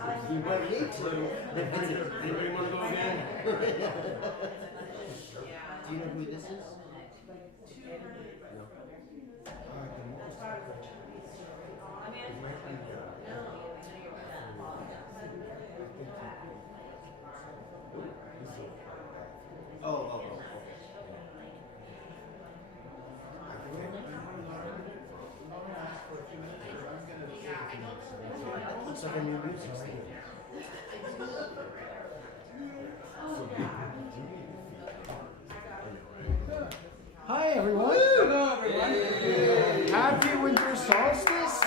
You might need to. Anybody want to go again? Do you know who this is? No. Oh. Looks like a new music station. Hi everyone! Hello, everyone. Happy winter solstice!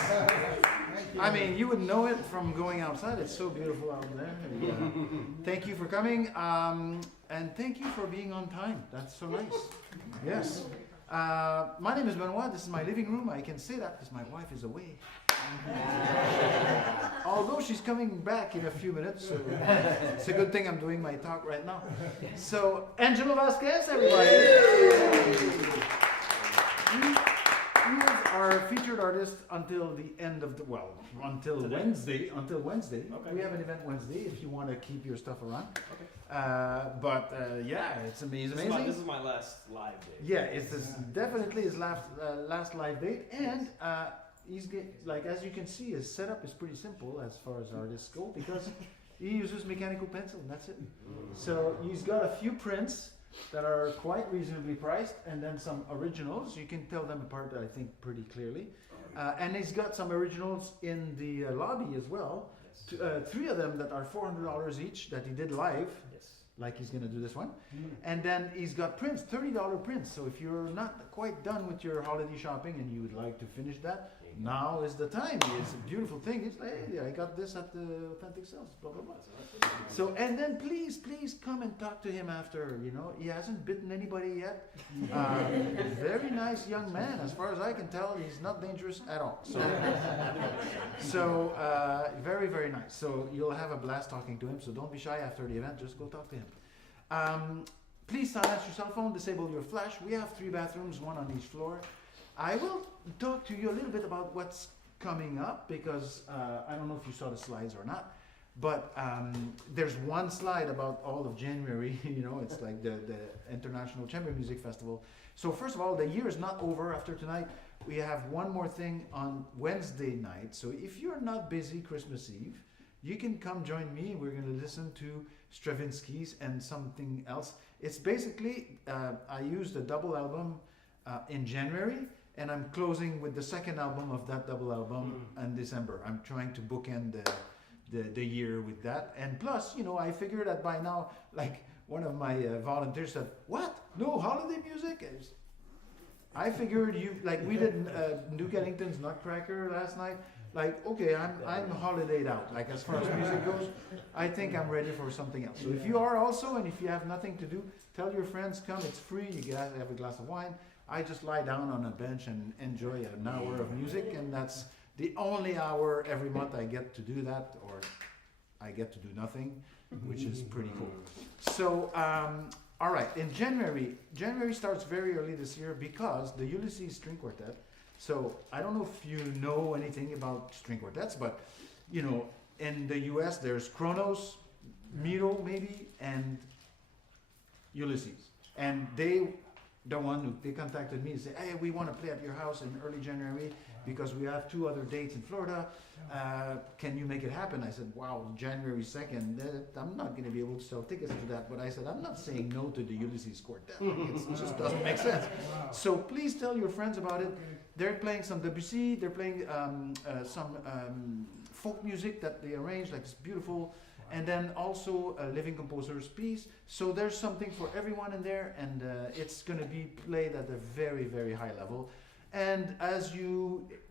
I mean, you would know it from going outside. It's so beautiful out there. Thank you for coming, and thank you for being on time. That's so nice. Yes. My name is Benoit. This is my living room. I can say that because my wife is away. Although she's coming back in a few minutes, so it's a good thing I'm doing my talk right now. So, Angelo Vazquez, everybody. He is our featured artist until the end of until Wednesday. Until Wednesday. Okay. We have an event Wednesday if you want to keep your stuff around. Okay. Yeah, it's amazing. This is my last live day. Yeah, it's definitely his last live date, and as you can see, his setup is pretty simple as far as artists go because he uses mechanical pencil and that's it. So he's got a few prints that are quite reasonably priced, and then some originals. You can tell them apart, I think, pretty clearly. And he's got some originals in the lobby as well. Yes. 3 of them that are $400 each that he did live. Yes. Like he's going to do this one. And then he's got prints, $30 prints. So if you're not quite done with your holiday shopping and you would like to finish that, now is the time. It's a beautiful thing. It's like, hey, I got this at the Authentic Selves, blah, blah, blah. So, and then please come and talk to him after, he hasn't bitten anybody yet. Very nice young man. As far as I can tell, he's not dangerous at all. So very, very nice. So you'll have a blast talking to him. So don't be shy after the event. Just go talk to him. Please silence your cell phone, disable your flash. We have 3 bathrooms, 1 on each floor. I will talk to you a little bit about what's coming up because I don't know if you saw the slides or not, but there's one slide about all of January. It's like the International Chamber Music Festival. So first of all, the year is not over after tonight. We have one more thing on Wednesday night. So if you're not busy Christmas Eve, you can come join me. We're going to listen to Stravinsky's and something else. It's basically, I used a double album in January, and I'm closing with the second album of that double album in December. I'm trying to bookend the year with that. And plus, I figured that by now, like one of my volunteers said, "What? No holiday music?" I figured we did Duke Ellington's Nutcracker last night. Like, okay, I'm holidayed out. Like as far as music goes, I think I'm ready for something else. So if you are also, and if you have nothing to do, tell your friends, come. It's free. You guys have a glass of wine. I just lie down on a bench and enjoy an hour of music, and that's the only hour every month I get to do that, or I get to do nothing, which is pretty cool. So, all right, in January starts very early this year because the Ulysses String Quartet. So I don't know if you know anything about string quartets, but in the US there's Kronos, Miro maybe, and Ulysses, and they contacted me and said, "Hey, we want to play at your house in early January because we have 2 other dates in Florida. Can you make it happen?" I said, "Wow, January 2nd, I'm not going to be able to sell tickets to that." But I said, "I'm not saying no to the Ulysses Quartet. It just doesn't make sense." So please tell your friends about it. They're playing some Debussy. They're playing some folk music that they arranged, like it's beautiful. And then also a living composer's piece. So there's something for everyone in there, and it's going to be played at a very, very high level. And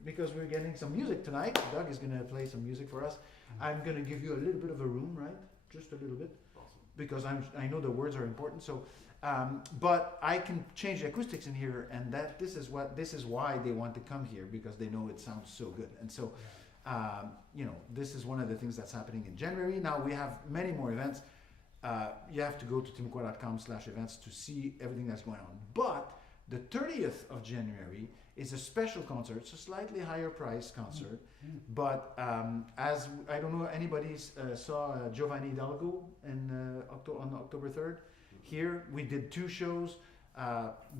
because we're getting some music tonight, Doug is going to play some music for us. I'm going to give you a little bit of a room, right? Just a little bit, because I know the words are important. So, but I can change the acoustics in here, and this is why they want to come here, because they know it sounds so good. And so. This is one of the things that's happening in January. Now we have many more events. You have to go to timquad.com/events to see everything that's going on. But The 30th of January is a special concert. It's a slightly higher price concert, but as I don't know, anybody saw Giovanni Hidalgo on October 3rd? Here we did 2 shows,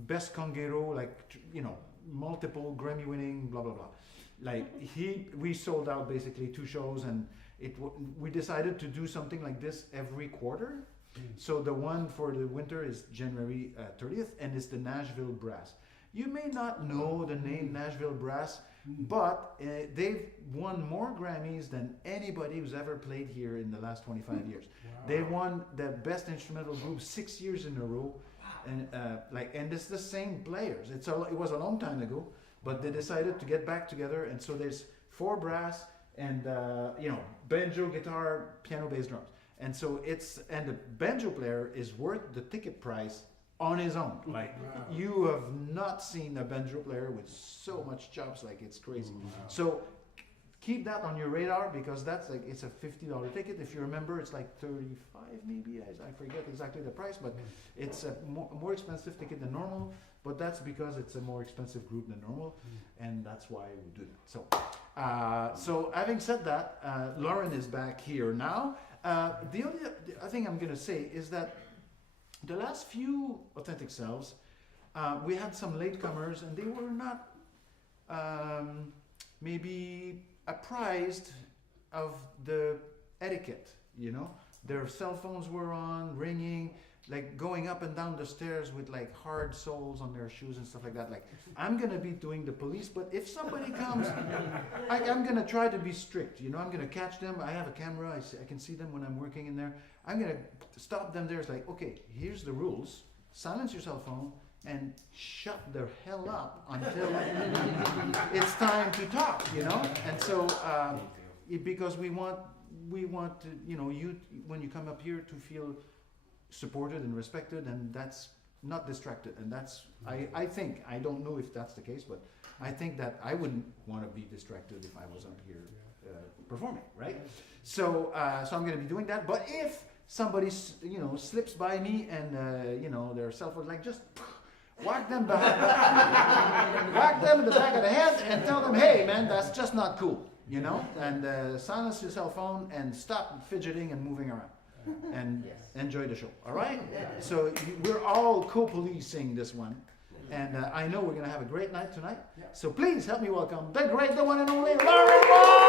best conguero, like multiple Grammy-winning, blah blah blah. Like we sold out basically 2 shows, and we decided to do something like this every quarter. So the one for the winter is January 30th, and it's the Nashville Brass. You may not know the name Nashville Brass, but they've won more Grammys than anybody who's ever played here in the last 25 years. Wow. They won the best instrumental group 6 years in a row, and and it's the same players. It was a long time ago, but they decided to get back together, and so there's 4 brass and banjo, guitar, piano, bass, drums. And so the banjo player is worth the ticket price on his own. Like, you have not seen a banjo player with so much chops, like it's crazy. Wow. So keep that on your radar, because it's a $50 ticket. If you remember, it's like 35 maybe. I forget exactly the price, but it's a more expensive ticket than normal. But that's because it's a more expensive group than normal, and that's why we do that. So having said that, Lauren is back here now. The only thing I'm going to say is that the last few Authentic Selves, we had some latecomers, and they were not maybe apprised of the etiquette, Their cell phones were on, ringing, like going up and down the stairs with like hard soles on their shoes and stuff like that. Like, I'm going to be doing the police, but if somebody comes, I'm going to try to be strict, I'm going to catch them. I have a camera, I can see them when I'm working in there. I'm going to stop them there. It's like, okay, here's the rules. Silence your cell phone and shut the hell up until it's time to talk, And so, because we want to, you, when you come up here, to feel supported and respected, and that's not distracted. And that's, I think, I don't know if that's the case, but I think that I wouldn't want to be distracted if I was up here performing, right? So I'm going to be doing that. But if somebody, slips by me and, their cell phone, like, just whack them whack them in the back of the head and tell them, hey, man, that's just not cool, and silence your cell phone and stop fidgeting and moving around. And enjoy the show, all right? So we're all co-policing this one, and I know we're going to have a great night tonight. So please help me welcome the great, the one and only Lauren Moore!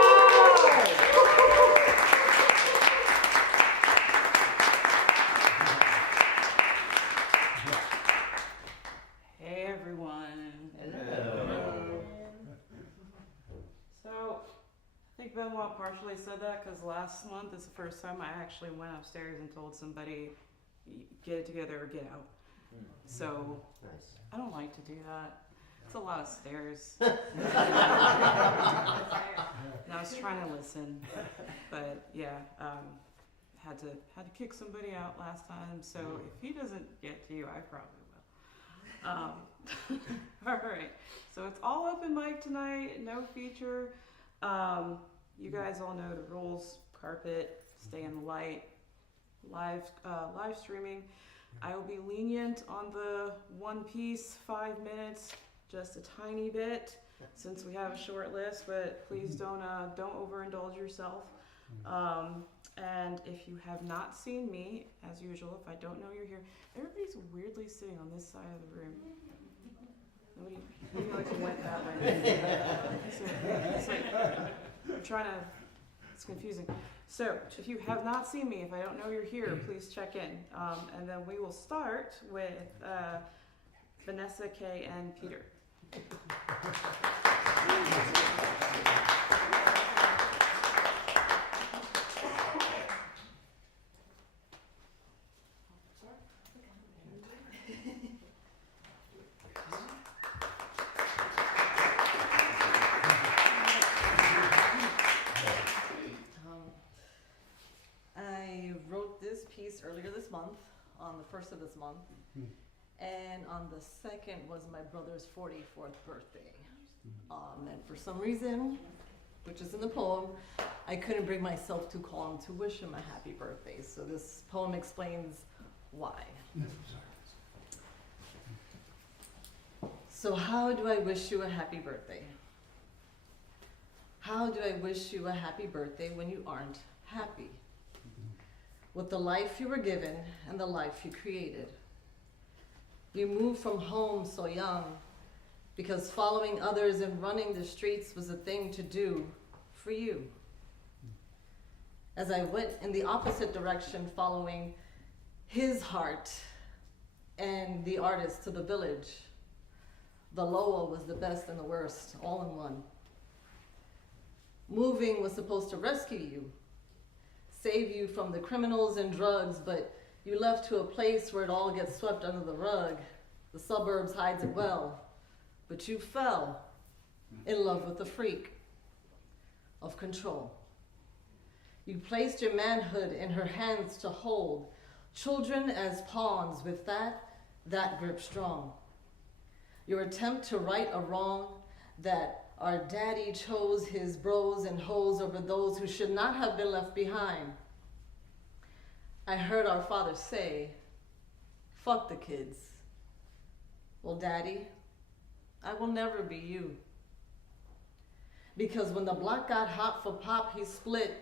Hey everyone. Hello. So, I think Benoit partially said that because last month is the first time I actually went upstairs and told somebody, get it together or get out. So, I don't like to do that. It's a lot of stairs. And I was trying to listen, but yeah, had to kick somebody out last time. So if he doesn't get to you, I probably will. All right. So it's all open mic tonight. No feature. You guys all know the rules: carpet, stay in the light, live streaming. I will be lenient on the one piece, 5 minutes, just a tiny bit, since we have a short list. But please don't overindulge yourself. And if you have not seen me, as usual, if I don't know you're here, everybody's weirdly sitting on this side of the room. Nobody like went that way. So it's like I'm trying to. It's confusing. So if you have not seen me, if I don't know you're here, please check in, and then we will start with Vanessa, Kay, and Peter. Earlier this month, on the 1st of this month, and on the 2nd was my brother's 44th birthday. And for some reason, which is in the poem, I couldn't bring myself to call him to wish him a happy birthday. So this poem explains why. So how do I wish you a happy birthday? How do I wish you a happy birthday when you aren't happy with the life you were given and the life you created? You moved from home so young because following others and running the streets was a thing to do for you. As I went in the opposite direction, following his heart and the artist to the village, the Loa was the best and the worst, all in one. Moving was supposed to rescue you, save you from the criminals and drugs, but you left to a place where it all gets swept under the rug. The suburbs hides it well, but you fell in love with the freak of control. You placed your manhood in her hands to hold, children as pawns with that grip strong. Your attempt to right a wrong that our daddy chose his bros and hoes over those who should not have been left behind. I heard our father say, fuck the kids. Well, Daddy, I will never be you. Because when the block got hot for Pop, he split,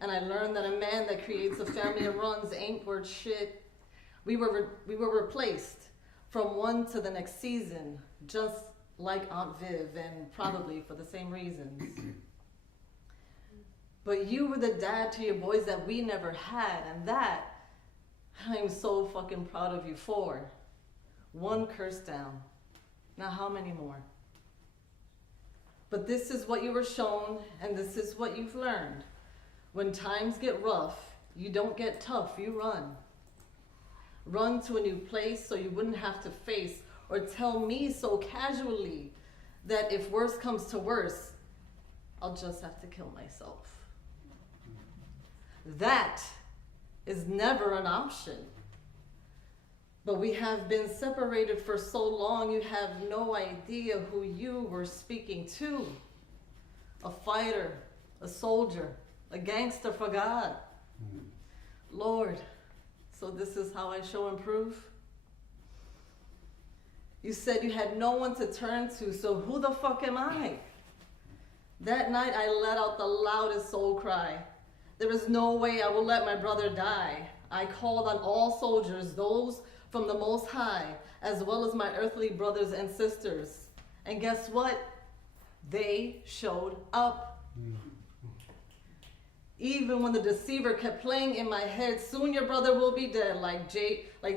and I learned that a man that creates a family and runs ain't worth shit. We were replaced from one to the next season, just like Aunt Viv, and probably for the same reasons. But you were the dad to your boys that we never had, and that I'm so fucking proud of you for. One curse down. Now how many more? But this is what you were shown, and this is what you've learned. When times get rough, you don't get tough, you run. Run to a new place so you wouldn't have to face or tell me so casually that if worse comes to worse, I'll just have to kill myself. That is never an option. But we have been separated for so long, you have no idea who you were speaking to. A fighter, a soldier, a gangster for God. Lord, so this is how I show and prove? You said you had no one to turn to, so who the fuck am I? That night I let out the loudest soul cry. There is no way I will let my brother die. I called on all soldiers, those from the Most High, as well as my earthly brothers and sisters. And guess what? They showed up. Even when the deceiver kept playing in my head, soon your brother will be dead, like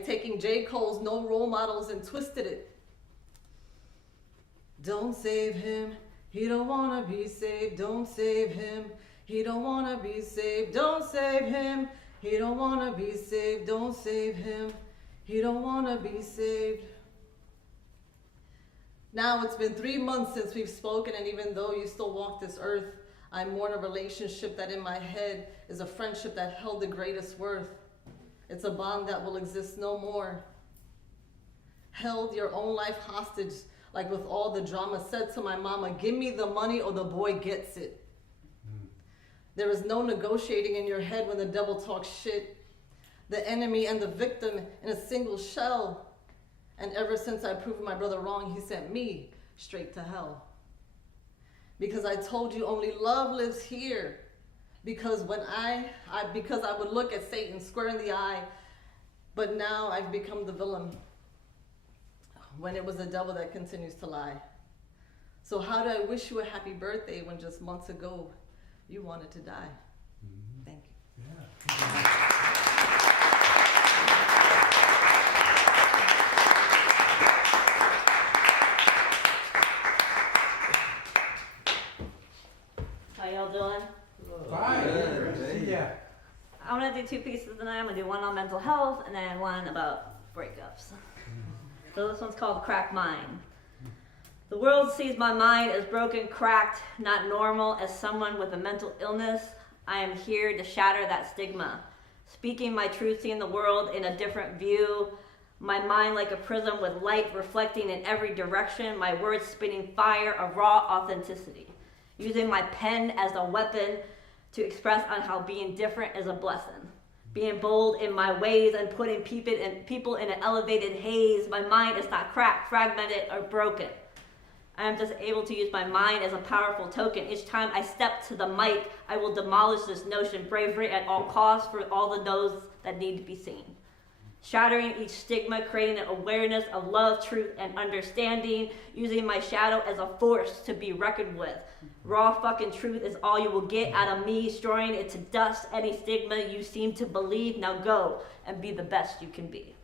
taking J. Cole's No Role Models and twisted it. Don't save him, he don't wanna be saved. Don't save him, he don't wanna be saved. Don't save him, he don't wanna be saved. Don't save him, he don't wanna be saved. Now it's been 3 months since we've spoken, and even though you still walk this earth, I mourn a relationship that in my head is a friendship that held the greatest worth. It's a bond that will exist no more. Held your own life hostage, like with all the drama, said to my mama, give me the money or the boy gets it. There is no negotiating in your head when the devil talks shit. The enemy and the victim in a single shell. And ever since I proved my brother wrong, he sent me straight to hell. Because I told you only love lives here. Because because I would look at Satan square in the eye, but now I've become the villain. When it was the devil that continues to lie. So how do I wish you a happy birthday when just months ago you wanted to die? Thank you. Yeah. How y'all doing? Fine. Yeah. I'm gonna do 2 pieces tonight. I'm gonna do one on mental health and then one about breakups. So this one's called Cracked Mind. The world sees my mind as broken, cracked, not normal. As someone with a mental illness, I am here to shatter that stigma. Speaking my truth, seeing the world in a different view. My mind like a prism with light reflecting in every direction. My words spitting fire of raw authenticity. Using my pen as a weapon to express on how being different is a blessing. Being bold in my ways and putting people in an elevated haze. My mind is not cracked, fragmented, or broken. I am just able to use my mind as a powerful token. Each time I step to the mic, I will demolish this notion, bravery at all costs for all the no's that need to be seen. Shattering each stigma, creating an awareness of love, truth, and understanding, using my shadow as a force to be reckoned with. Raw fucking truth is all you will get out of me, destroying it to dust. Any stigma you seem to believe, now go and be the best you can be.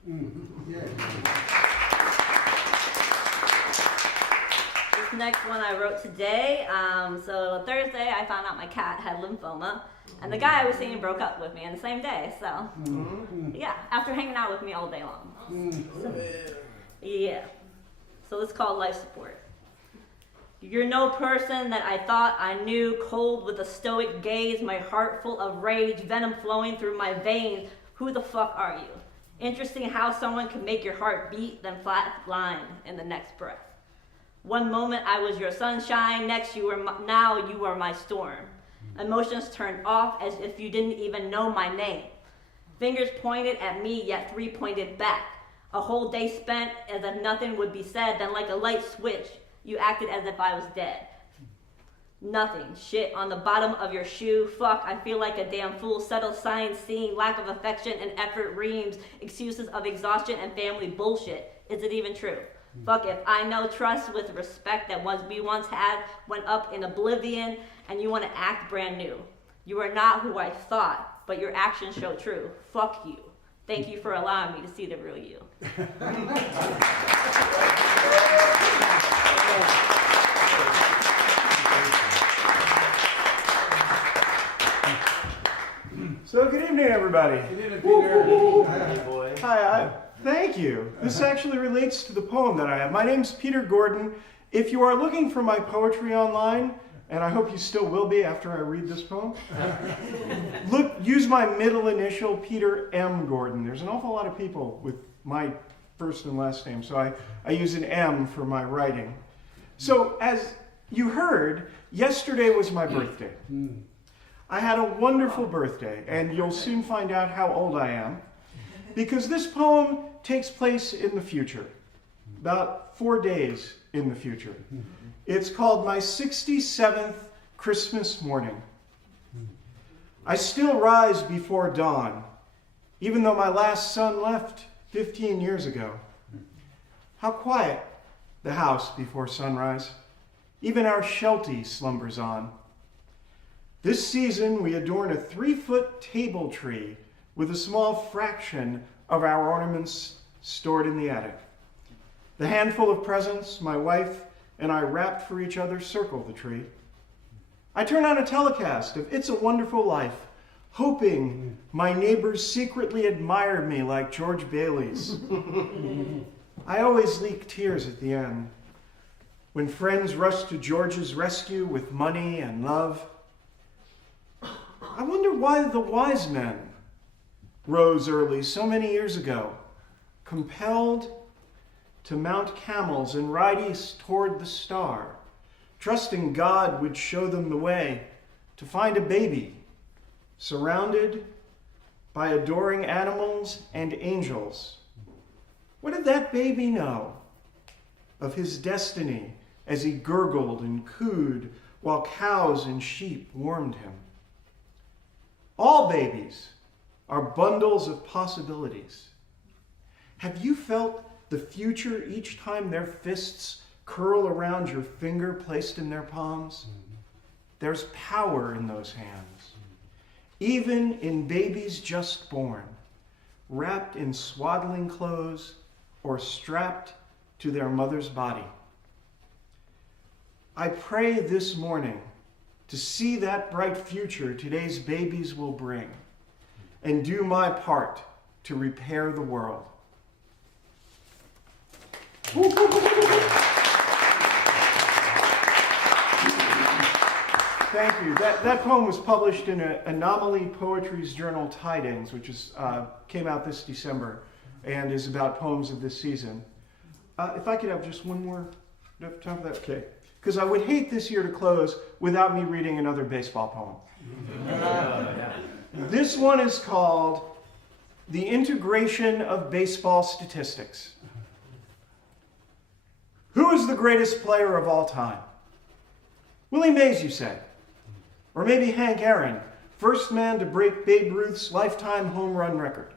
This next one I wrote today. So Thursday, I found out my cat had lymphoma. And the guy I was seeing broke up with me on the same day, so yeah, after hanging out with me all day long. So it's called life support. You're no person that I thought I knew, cold with a stoic gaze, my heart full of rage, venom flowing through my veins. Who the fuck are you? Interesting how someone can make your heart beat, then flatline in the next breath. One moment I was your sunshine, next now you are my storm. Emotions turned off as if you didn't even know my name. Fingers pointed at me, yet 3 pointed back. A whole day spent as if nothing would be said, then like a light switch, you acted as if I was dead. Nothing. Shit on the bottom of your shoe. Fuck, I feel like a damn fool. Subtle signs seen, lack of affection and effort reams, excuses of exhaustion and family bullshit. Is it even true? Fuck if I know trust with respect that we once had went up in oblivion, and you want to act brand new. You are not who I thought, but your actions show true. Fuck you. Thank you for allowing me to see the real you. So good evening, everybody. Good evening, Peter. Boy. Hi, thank you. This actually relates to the poem that I have. My name's Peter Gordon. If you are looking for my poetry online, and I hope you still will be after I read this poem, use my middle initial, Peter M. Gordon. There's an awful lot of people with my first and last name, so I use an M for my writing. So as you heard, yesterday was my birthday. I had a wonderful birthday, and you'll soon find out how old I am, because this poem takes place in the future, about 4 days in the future. It's called My 67th Christmas Morning. I still rise before dawn, even though my last son left 15 years ago. How quiet the house before sunrise. Even our Sheltie slumbers on. This season, we adorn a 3-foot table tree with a small fraction of our ornaments stored in the attic. The handful of presents my wife and I wrapped for each other circle the tree. I turn on a telecast of It's a Wonderful Life, hoping my neighbors secretly admire me like George Bailey's. I always leak tears at the end, when friends rush to George's rescue with money and love. I wonder why the wise men rose early so many years ago, compelled to mount camels and ride east toward the star, trusting God would show them the way to find a baby, surrounded by adoring animals and angels. What did that baby know of his destiny as he gurgled and cooed while cows and sheep warmed him? All babies are bundles of possibilities. Have you felt the future each time their fists curl around your finger placed in their palms? There's power in those hands. Even in babies just born, wrapped in swaddling clothes or strapped to their mother's body. I pray this morning to see that bright future today's babies will bring and do my part to repair the world. Thank you. That poem was published in Anomaly Poetry's journal Tidings, which came out this December and is about poems of this season. If I could have just one more, do I have time for that? Okay. Because I would hate this year to close without me reading another baseball poem. This one is called The Integration of Baseball Statistics. Who is the greatest player of all time? Willie Mays, you say? Or maybe Hank Aaron, first man to break Babe Ruth's lifetime home run record.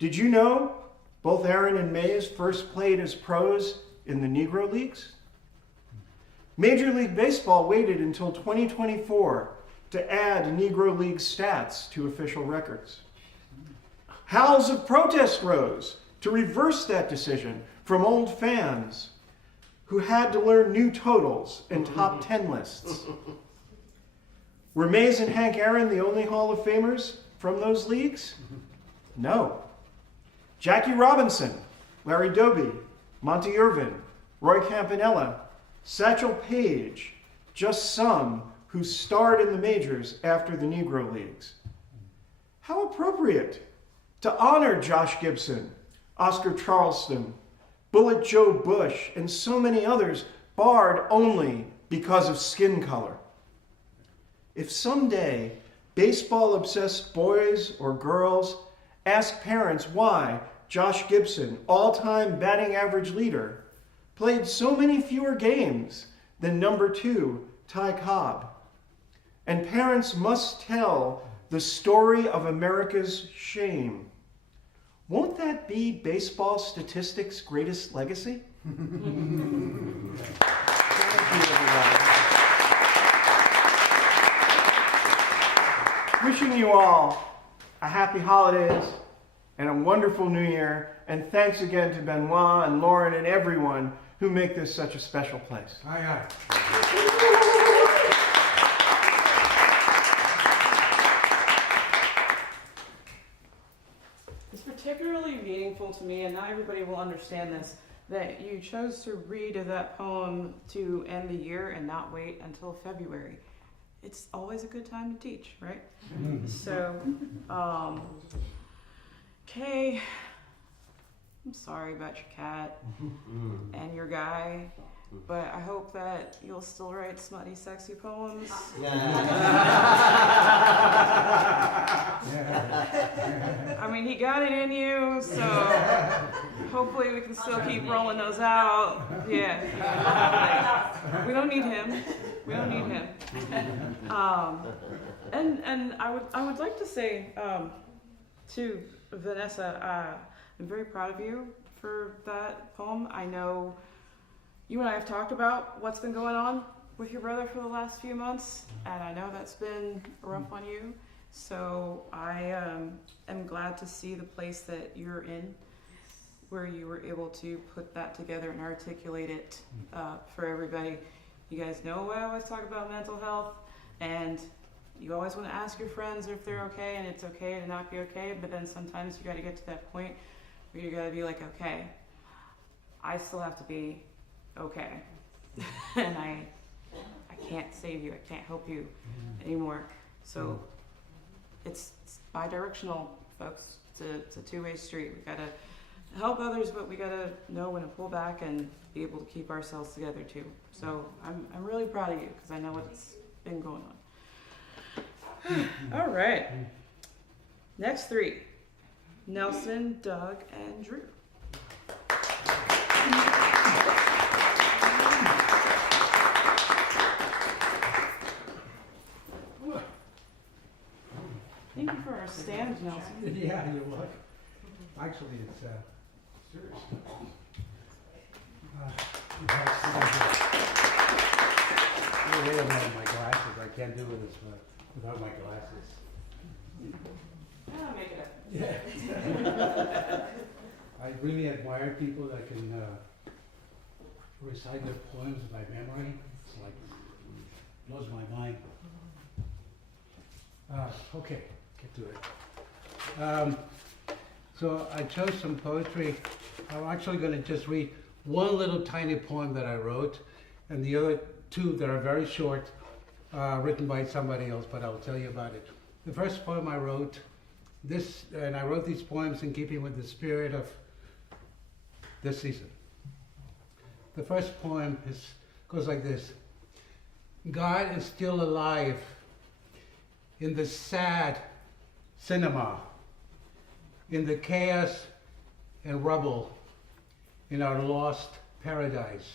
Did you know both Aaron and Mays first played as pros in the Negro Leagues? Major League Baseball waited until 2024 to add Negro League stats to official records. Howls of protest rose to reverse that decision from old fans who had to learn new totals and top 10 lists. Were Mays and Hank Aaron the only Hall of Famers from those leagues? No. Jackie Robinson, Larry Doby, Monty Irvin, Roy Campanella, Satchel Paige, just some who starred in the majors after the Negro Leagues. How appropriate to honor Josh Gibson, Oscar Charleston, Bullet Joe Bush, and so many others barred only because of skin color. If someday baseball-obsessed boys or girls ask parents why Josh Gibson, all-time batting average leader, played so many fewer games than number 2, Ty Cobb, and parents must tell the story of America's shame, won't that be baseball statistics' greatest legacy? Thank you, everybody. Wishing you all a happy holidays and a wonderful new year. And thanks again to Benoit and Lauren and everyone who make this such a special place. Aye, aye. It's particularly meaningful to me, and not everybody will understand this, that you chose to read that poem to end the year and not wait until February. It's always a good time to teach, right? So, Kay, I'm sorry about your cat and your guy, but I hope that you'll still write smutty, sexy poems. I mean, he got it in you, so hopefully we can still keep rolling those out. Yeah. We don't need him. We don't need him. And I would like to say to Vanessa, I'm very proud of you for that poem. I know you and I have talked about what's been going on with your brother for the last few months, and I know that's been rough on you. So I am glad to see the place that you're in, where you were able to put that together and articulate it for everybody. You guys know I always talk about mental health, and you always want to ask your friends if they're okay, and it's okay to not be okay, but then sometimes you got to get to that point where you got to be like, okay, I still have to be okay. And I can't save you, I can't help you anymore. So it's bi-directional, folks. It's a two-way street. We got to help others, but we got to know when to pull back and be able to keep ourselves together too. So I'm really proud of you, because I know what's been going on. All right. Next three. Nelson, Doug, and Drew. Thank you for our stand, Nelson. Yeah, you're welcome. Actually, it's serious. I don't have my glasses. I can't do this without my glasses. I'll make it up. Yeah. I really admire people that can recite their poems by memory. It's like, blows my mind. Okay, get to it. So I chose some poetry. I'm actually going to just read one little tiny poem that I wrote, and the other two that are very short, written by somebody else, but I'll tell you about it. The first poem I wrote, and I wrote these poems in keeping with the spirit of this season. The first poem goes like this. God is still alive in the sad cinema, in the chaos and rubble, in our lost paradise.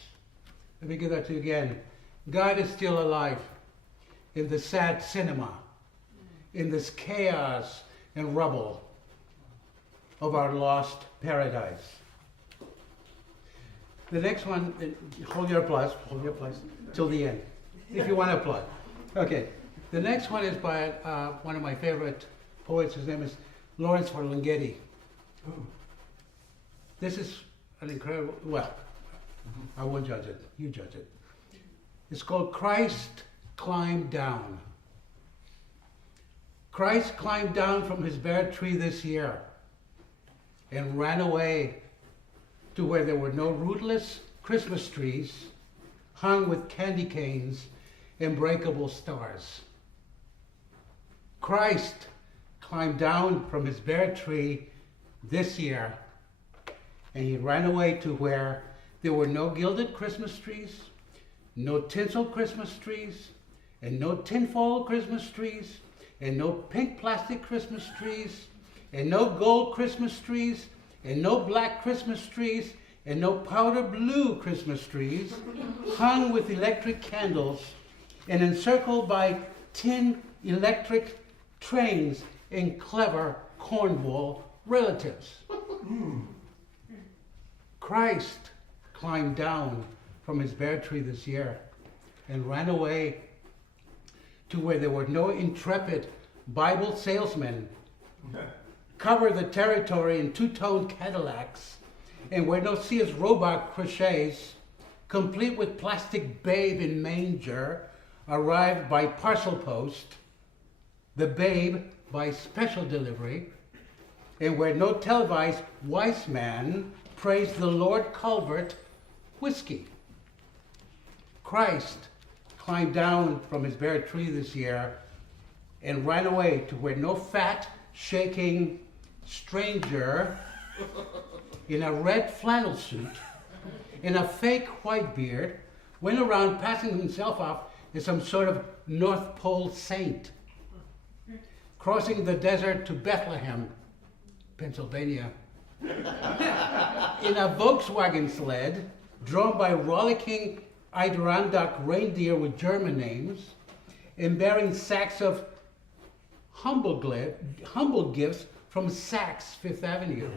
Let me give that to you again. God is still alive in the sad cinema, in this chaos and rubble of our lost paradise. The next one, hold your applause till the end, if you want to applaud. Okay, the next one is by one of my favorite poets. His name is Lawrence Ferlinghetti. This is an incredible, well, I won't judge it, you judge it. It's called Christ Climbed Down. Christ climbed down from his bare tree this year and ran away to where there were no rootless Christmas trees hung with candy canes and breakable stars. Christ climbed down from his bare tree this year, and he ran away to where there were no gilded Christmas trees, no tinsel Christmas trees, and no tinfoil Christmas trees, and no pink plastic Christmas trees, and no gold Christmas trees, and no black Christmas trees, and no powder blue Christmas trees, hung with electric candles and encircled by tin electric trains and clever cornball relatives. Christ climbed down from his bare tree this year and ran away to where there were no intrepid Bible salesmen cover the territory in two-tone Cadillacs, and where no Sears Roebuck crochets, complete with plastic babe in manger, arrived by parcel post, the babe by special delivery, and where no televised wise man praised the Lord Culvert whiskey. Christ climbed down from his bare tree this year and ran away to where no fat, shaking stranger in a red flannel suit, in a fake white beard, went around passing himself off as some sort of North Pole saint, crossing the desert to Bethlehem, Pennsylvania, in a Volkswagen sled drawn by rollicking Adirondack reindeer with German names, and bearing sacks of humble gifts from Saks Fifth Avenue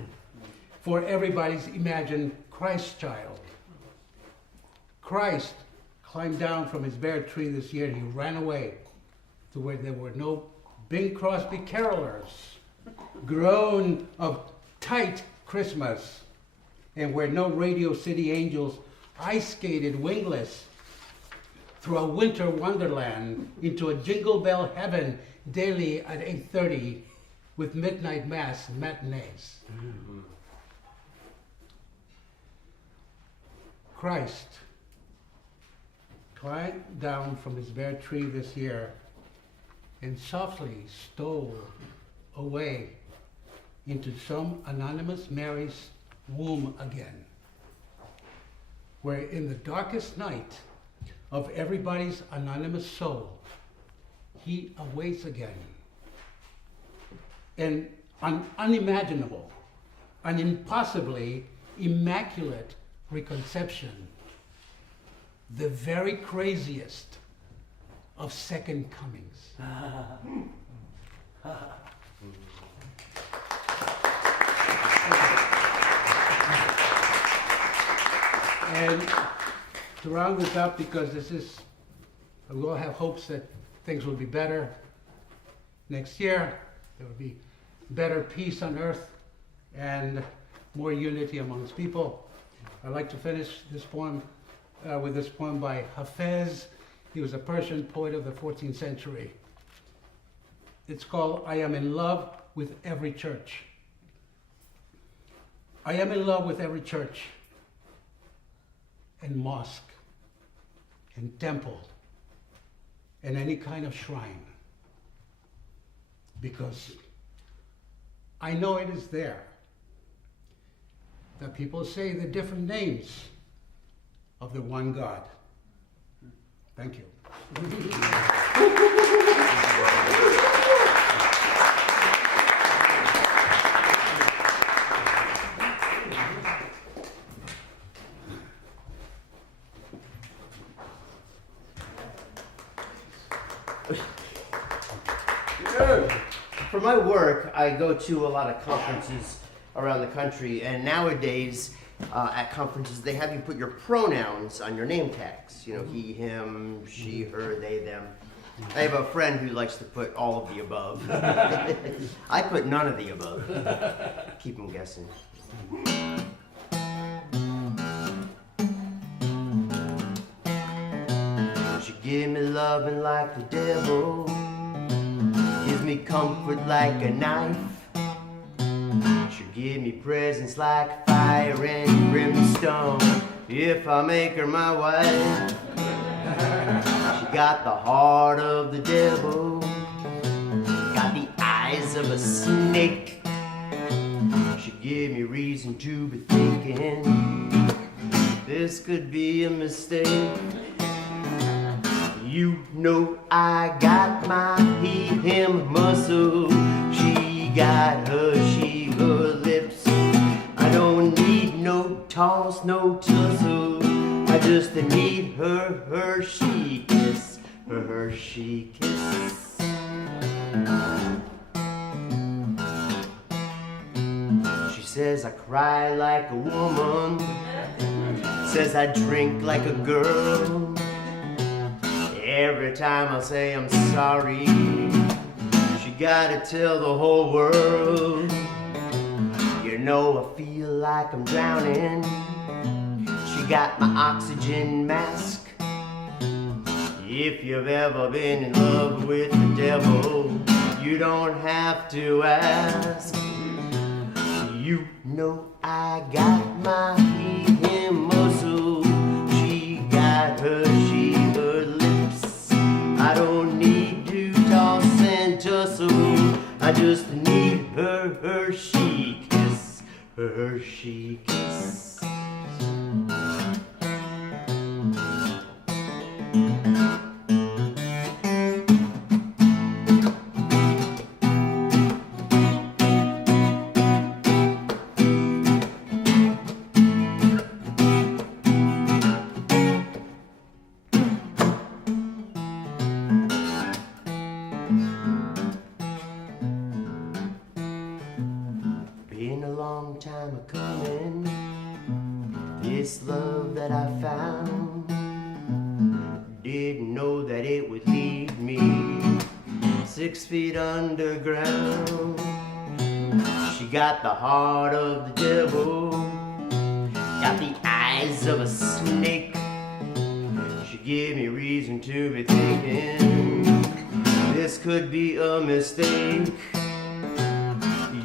for everybody's imagined Christ child. Christ climbed down from his bare tree this year and he ran away to where there were no Bing Crosby carolers, groan of tight Christmas, and where no Radio City Angels ice skated wingless through a winter wonderland into a jingle bell heaven daily at 8:30 with midnight mass matinees. Christ climbed down from his bare tree this year and softly stole away into some anonymous Mary's womb again, where in the darkest night of everybody's anonymous soul, he awaits again. An unimaginable, an impossibly immaculate reconception, the very craziest of second comings. And to round this up, because we all have hopes that things will be better next year, there will be better peace on earth and more unity amongst people. I'd like to finish this poem with this poem by Hafez. He was a Persian poet of the 14th century. It's called I Am in Love with Every Church. I am in love with every church and mosque and temple and any kind of shrine, because I know it is there that people say the different names of the one God. Thank you. my work, I go to a lot of conferences around the country, and nowadays at conferences they have you put your pronouns on your name tags. You know, he, him, she, her, they, them. I have a friend who likes to put all of the above. I put none of the above. Keep them guessing. She give me loving like the devil, gives me comfort like a knife. She'll give me presents like fire and brimstone if I make her my wife. She got the heart of the devil, got the eyes of a snake. She gave me reason to be thinking this could be a mistake. You know I got my he, him muscle. She got her, she, her lips. I don't need no toss, no tussle. I just need her, her, she kiss. Her, she kiss. She says I cry like a woman. Says I drink like a girl. Every time I say I'm sorry, she gotta tell the whole world. You know I feel like I'm drowning. She got my oxygen mask. If you've ever been in love with the devil, you don't have to ask. You know I got my he, him muscle. She got her, she, her lips. I don't need to toss and tussle. I just need her, her, she kiss. Her, she kiss. Been a long time a coming, this love that I found. Didn't know that it would lead me 6 feet underground. She got the heart of the devil, got the eyes of a snake. She gave me reason to be thinking this could be a mistake.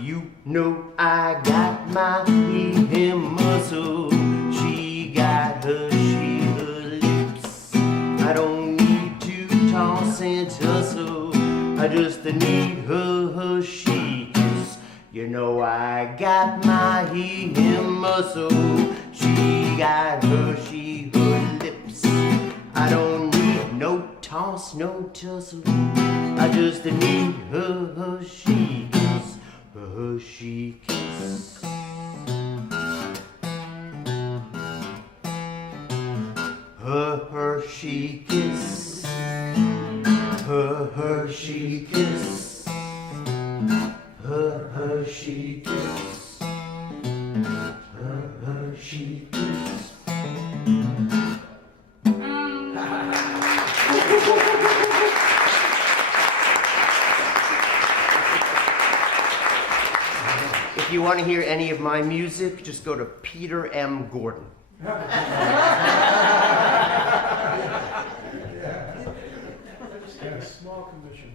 You know I got my he, him muscle. She got her, she, her lips. I don't need to toss and tussle. I just need her, her, she kiss. You know I got my he, him muscle. She got her, she, her lips. I don't need no toss, no tussle. I just need her, her, she kiss. Her, she kiss. Her, she kiss. Her, she kiss. Her, she kiss. Her, she kiss. If you want to hear any of my music, just go to Peter M. Gordon. Small commission.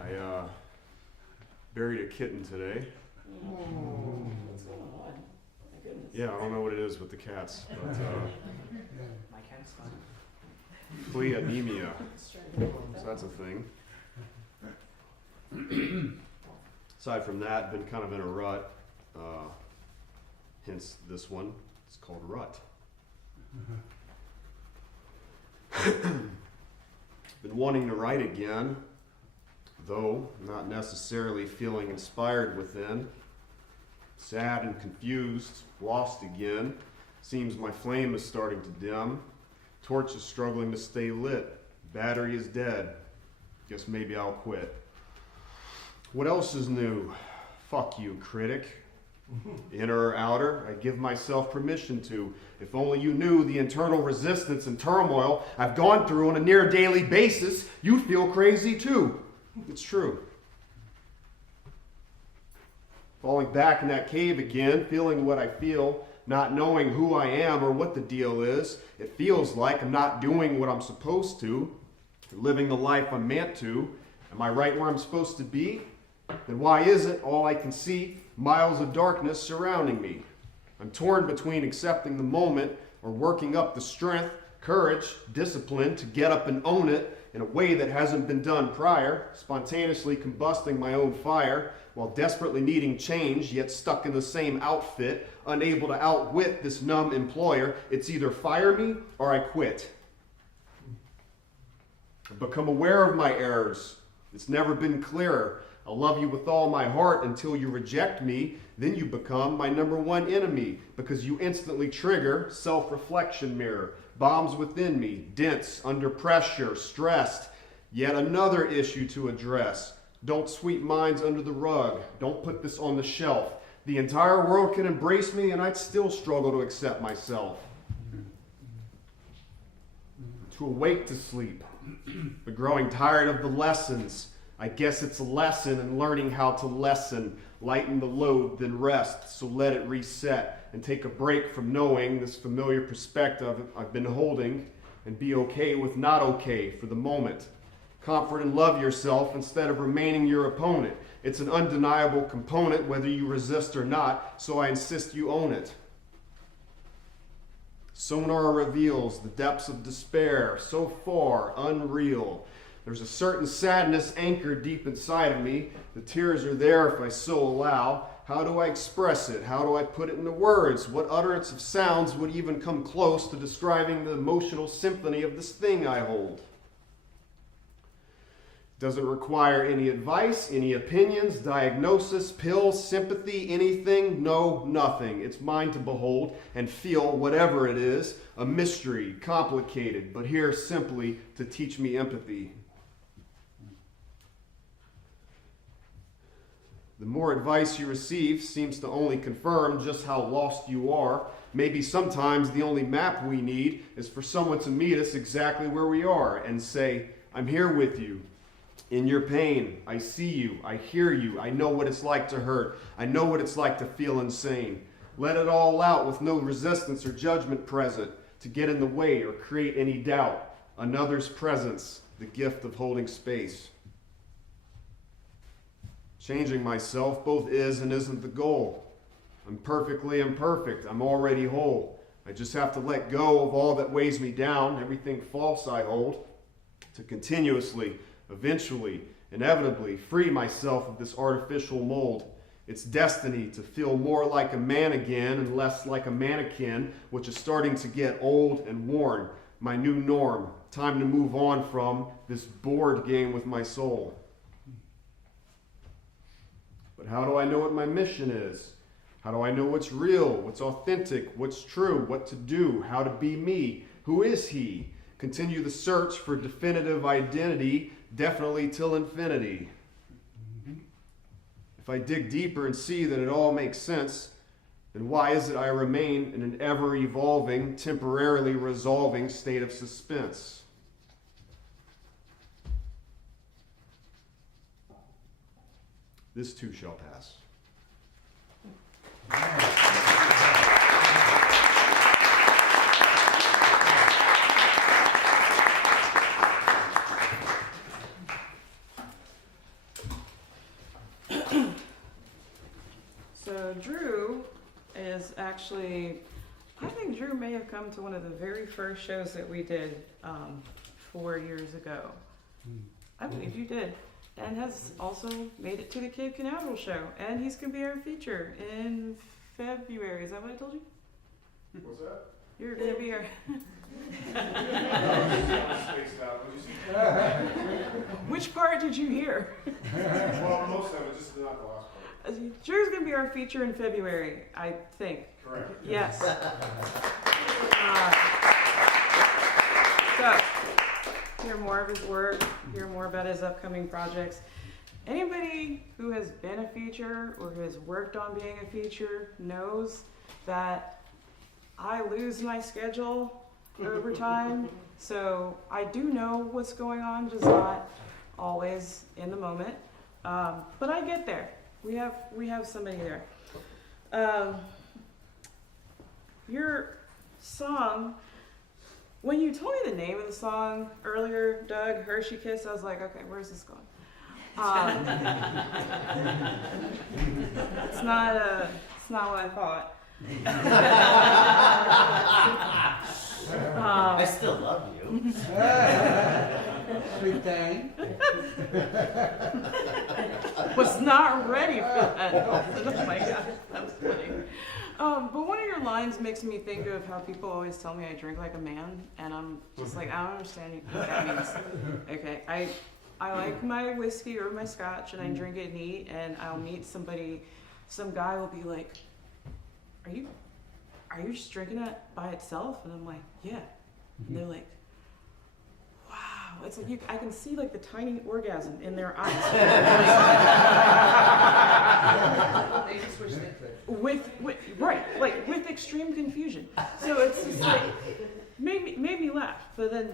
I buried a kitten today. What's going on? My goodness. Yeah, I don't know what it is with the cats, but My cat's fine. flea anemia. So that's a thing. Aside from that, been kind of in a rut. Hence this one. It's called Rut. Been wanting to write again, though not necessarily feeling inspired within. Sad and confused, lost again. Seems my flame is starting to dim. Torch is struggling to stay lit. Battery is dead. Guess maybe I'll quit. What else is new? Fuck you, critic. Inner or outer, I give myself permission to. If only you knew the internal resistance and turmoil I've gone through on a near daily basis, you'd feel crazy too. It's true. Falling back in that cave again, feeling what I feel, not knowing who I am or what the deal is. It feels like I'm not doing what I'm supposed to, living the life I'm meant to. Am I right where I'm supposed to be? Then why isn't all I can see miles of darkness surrounding me? I'm torn between accepting the moment or working up the strength, courage, discipline to get up and own it in a way that hasn't been done prior, spontaneously combusting my own fire while desperately needing change, yet stuck in the same outfit, unable to outwit this numb employer. It's either fire me or I quit. I've become aware of my errors. It's never been clearer. I'll love you with all my heart until you reject me. Then you become my number one enemy because you instantly trigger self-reflection mirror. Bombs within me, dense, under pressure, stressed. Yet another issue to address. Don't sweep minds under the rug. Don't put this on the shelf. The entire world can embrace me and I'd still struggle to accept myself. To awake to sleep, but growing tired of the lessons. I guess it's a lesson in learning how to lessen, lighten the load, then rest. So let it reset and take a break from knowing this familiar perspective I've been holding and be okay with not okay for the moment. Comfort and love yourself instead of remaining your opponent. It's an undeniable component whether you resist or not, so I insist you own it. Sonar reveals the depths of despair, so far unreal. There's a certain sadness anchored deep inside of me. The tears are there if I so allow. How do I express it? How do I put it into words? What utterance of sounds would even come close to describing the emotional symphony of this thing I hold? Doesn't require any advice, any opinions, diagnosis, pills, sympathy, anything. No, nothing. It's mine to behold and feel whatever it is. A mystery, complicated, but here simply to teach me empathy. The more advice you receive seems to only confirm just how lost you are. Maybe sometimes the only map we need is for someone to meet us exactly where we are and say, I'm here with you. In your pain, I see you, I hear you, I know what it's like to hurt, I know what it's like to feel insane. Let it all out with no resistance or judgment present to get in the way or create any doubt. Another's presence, the gift of holding space. Changing myself both is and isn't the goal. I'm perfectly imperfect, I'm already whole. I just have to let go of all that weighs me down, everything false I hold, to continuously, eventually, inevitably free myself of this artificial mold. It's destiny to feel more like a man again and less like a mannequin, which is starting to get old and worn. My new norm. Time to move on from this board game with my soul. But how do I know what my mission is? How do I know what's real, what's authentic, what's true, what to do, how to be me? Who is he? Continue the search for definitive identity, definitely till infinity. If I dig deeper and see that it all makes sense, then why is it I remain in an ever-evolving, temporarily resolving state of suspense? This too shall pass. So Drew is actually, I think Drew may have come to one of the very first shows that we did 4 years ago. I believe you did. And has also made it to the Cape Canaveral show. And he's going to be our feature in February. Is that what I told you? What's that? You're gonna be our. Which part did you hear? Well, most of it, just not the last part. Drew's gonna be our feature in February, I think. Correct. Yes. So, hear more of his work, hear more about his upcoming projects. Anybody who has been a feature or who has worked on being a feature knows that I lose my schedule over time. So I do know what's going on, just not always in the moment. But I get there. We have somebody there. Your song, when you told me the name of the song earlier, Doug, Hershey Kiss, I was like, okay, where's this going? It's not what I thought. I still love you. Sweet thing. Was not ready for that. Oh my gosh, that was funny. But one of your lines makes me think of how people always tell me I drink like a man, and I'm just like, I don't understand what that means. Okay, I like my whiskey or my scotch, and I drink it neat, and I'll meet somebody, some guy will be like, are you just drinking it by itself? And I'm like, yeah. And they're like, wow. It's like I can see like the tiny orgasm in their eyes. They just wish they could. with extreme confusion. So it's just like made me laugh. But then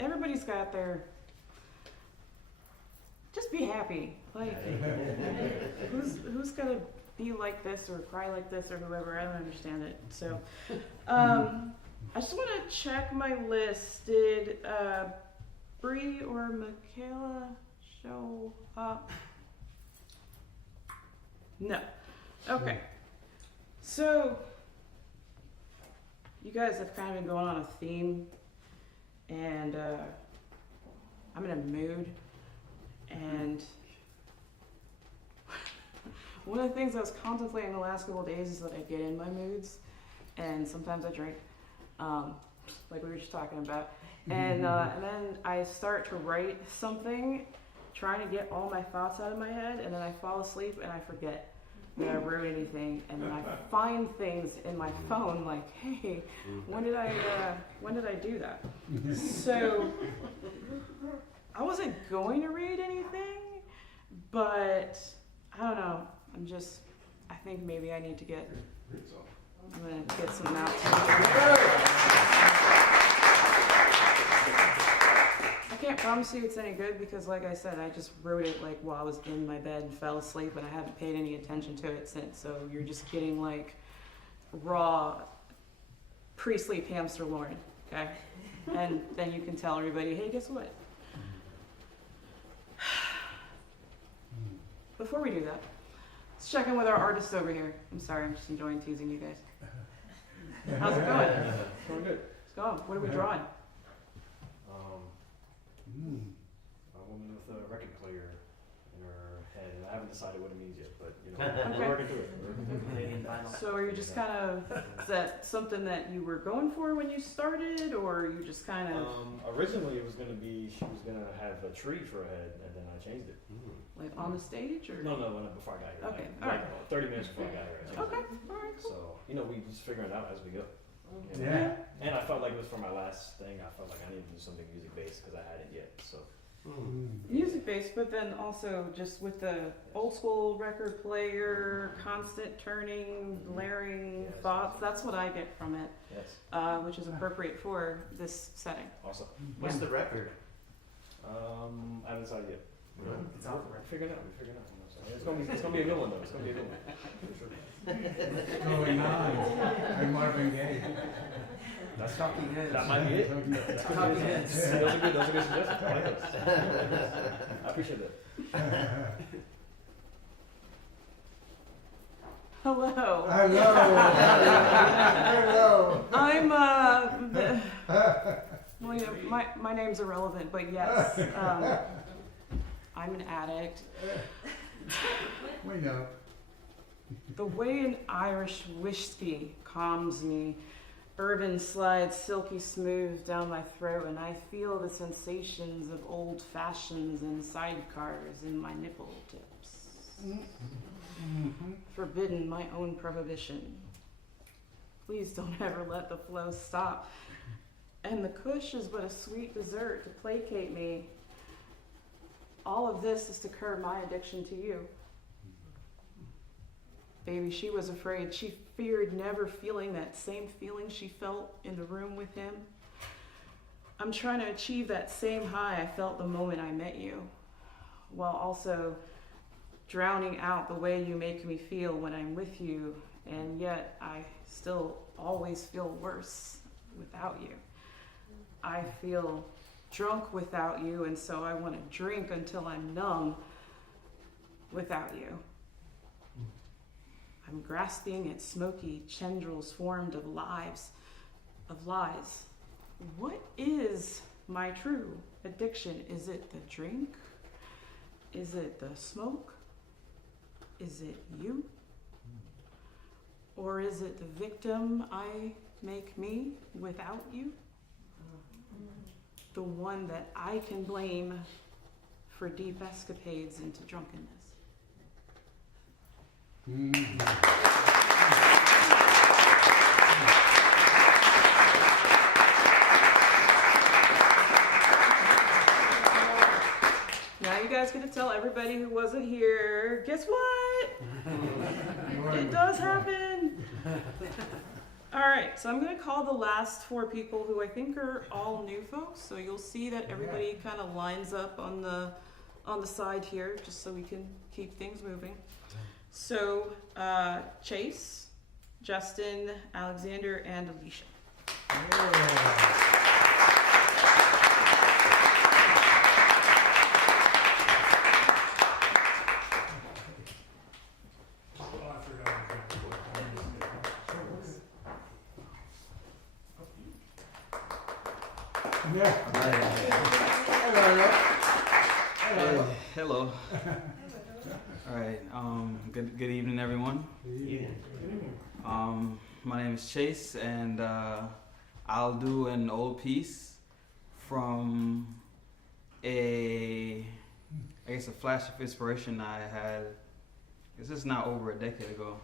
everybody's got their. Just be happy. Like who's gonna be like this or cry like this or whoever? I don't understand it. So I just want to check my list. Did Bree or Michaela show up? No. Okay. So you guys have kind of been going on a theme, and I'm in a mood, and one of the things I was contemplating the last couple of days is that I get in my moods, and sometimes I drink, like we were just talking about, and then I start to write something, trying to get all my thoughts out of my head, and then I fall asleep and I forget that I wrote anything, and then I find things in my phone like, hey, when did I do that? So I wasn't going to read anything, but I don't know. I think maybe I need to I'm gonna get some out. I can't promise you it's any good because, like I said, I just wrote it like while I was in my bed and fell asleep, and I haven't paid any attention to it since. So you're just getting like raw pre-sleep hamster Lauren, okay? And then you can tell everybody, hey, guess what? Before we do that, let's check in with our artists over here. I'm sorry, I'm just enjoying teasing you guys. How's it going? It's going good. Let's go. What are we drawing? A woman with a record player in her head, and I haven't decided what it means yet, but Okay. we're working through it. So are you just kind of, is that something that you were going for when you started, or you just kind of Originally, it was going to be she was going to have a tree for a head, and then I changed it. like on the stage, or? No, before I got here. Okay, like, alright. 30 minutes before I got here. I changed Okay, it. all right, cool. So we just figuring it out as we go. Yeah. And I felt like it was for my last thing. I felt like I needed to do something music based because I hadn't yet. So. Music based, but then also just with the old school record player, constant turning, blaring Yes. thoughts. That's what I get from it, Yes. which is appropriate for this setting. Awesome. What's the record? I haven't decided yet. It's off the We're figuring it out. We're figuring it out. It's gonna be a good one though. It's gonna be a good one. For sure. What's going on? I'm Marvin Gaye. That's Talking heads. That might be it. That could Talking be it. heads. Those are good suggestions. I like those. I appreciate that. Hello. Hello. I'm well, my name's irrelevant, but yes, I'm an addict. We know. The way an Irish whiskey calms me Bourbon slides silky smooth down my throat, and I feel the sensations of old fashions and sidecars in my nipple tips. Forbidden my own prohibition. Please don't ever let the flow stop. And the kush is but a sweet dessert to placate me. All of this is to curb my addiction to you. Baby, she was afraid. She feared never feeling that same feeling she felt in the room with him. I'm trying to achieve that same high I felt the moment I met you, while also drowning out the way you make me feel when I'm with you, and yet I still always feel worse without you. I feel drunk without you, and so I want to drink until I'm numb without you. I'm grasping at smoky tendrils formed of lies. What is my true addiction? Is it the drink? Is it the smoke? Is it you? Or is it the victim I make me without you? The one that I can blame for deep escapades into drunkenness. Now you guys get to tell everybody who wasn't here, guess what? It does happen. All right, so I'm going to call the last 4 people who I think are all new folks. So you'll see that everybody kind of lines up on the side here, just so we can keep things moving. So Chase, Justin, Alexander, and Alicia. Hello. All right. Good evening, everyone. My name is Chase, and I'll do an old piece from a flash of inspiration I had. This is now over a decade ago.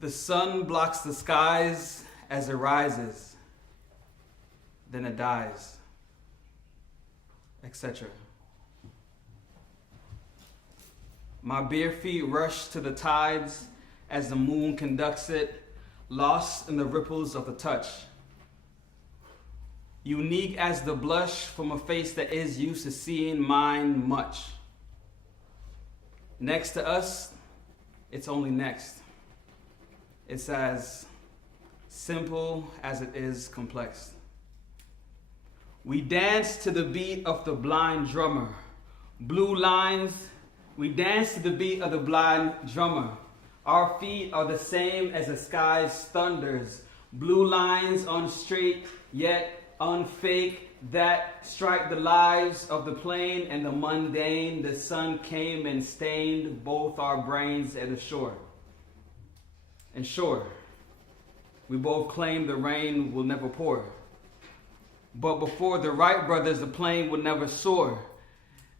The sun blocks the skies as it rises, then it dies, etc. My bare feet rush to the tides as the moon conducts it, lost in the ripples of the touch. Unique as the blush from a face that is used to seeing mine much. Next to us, it's only next. It's as simple as it is complex. We dance to the beat of the blind drummer. Blue lines, we dance to the beat of the blind drummer. Our feet are the same as the sky's thunders. Blue lines unstraight yet unfake that strike the lives of the plain and the mundane. The sun came and stained both our brains at the shore. And sure, we both claim the rain will never pour. But before the Wright brothers, the plane would never soar.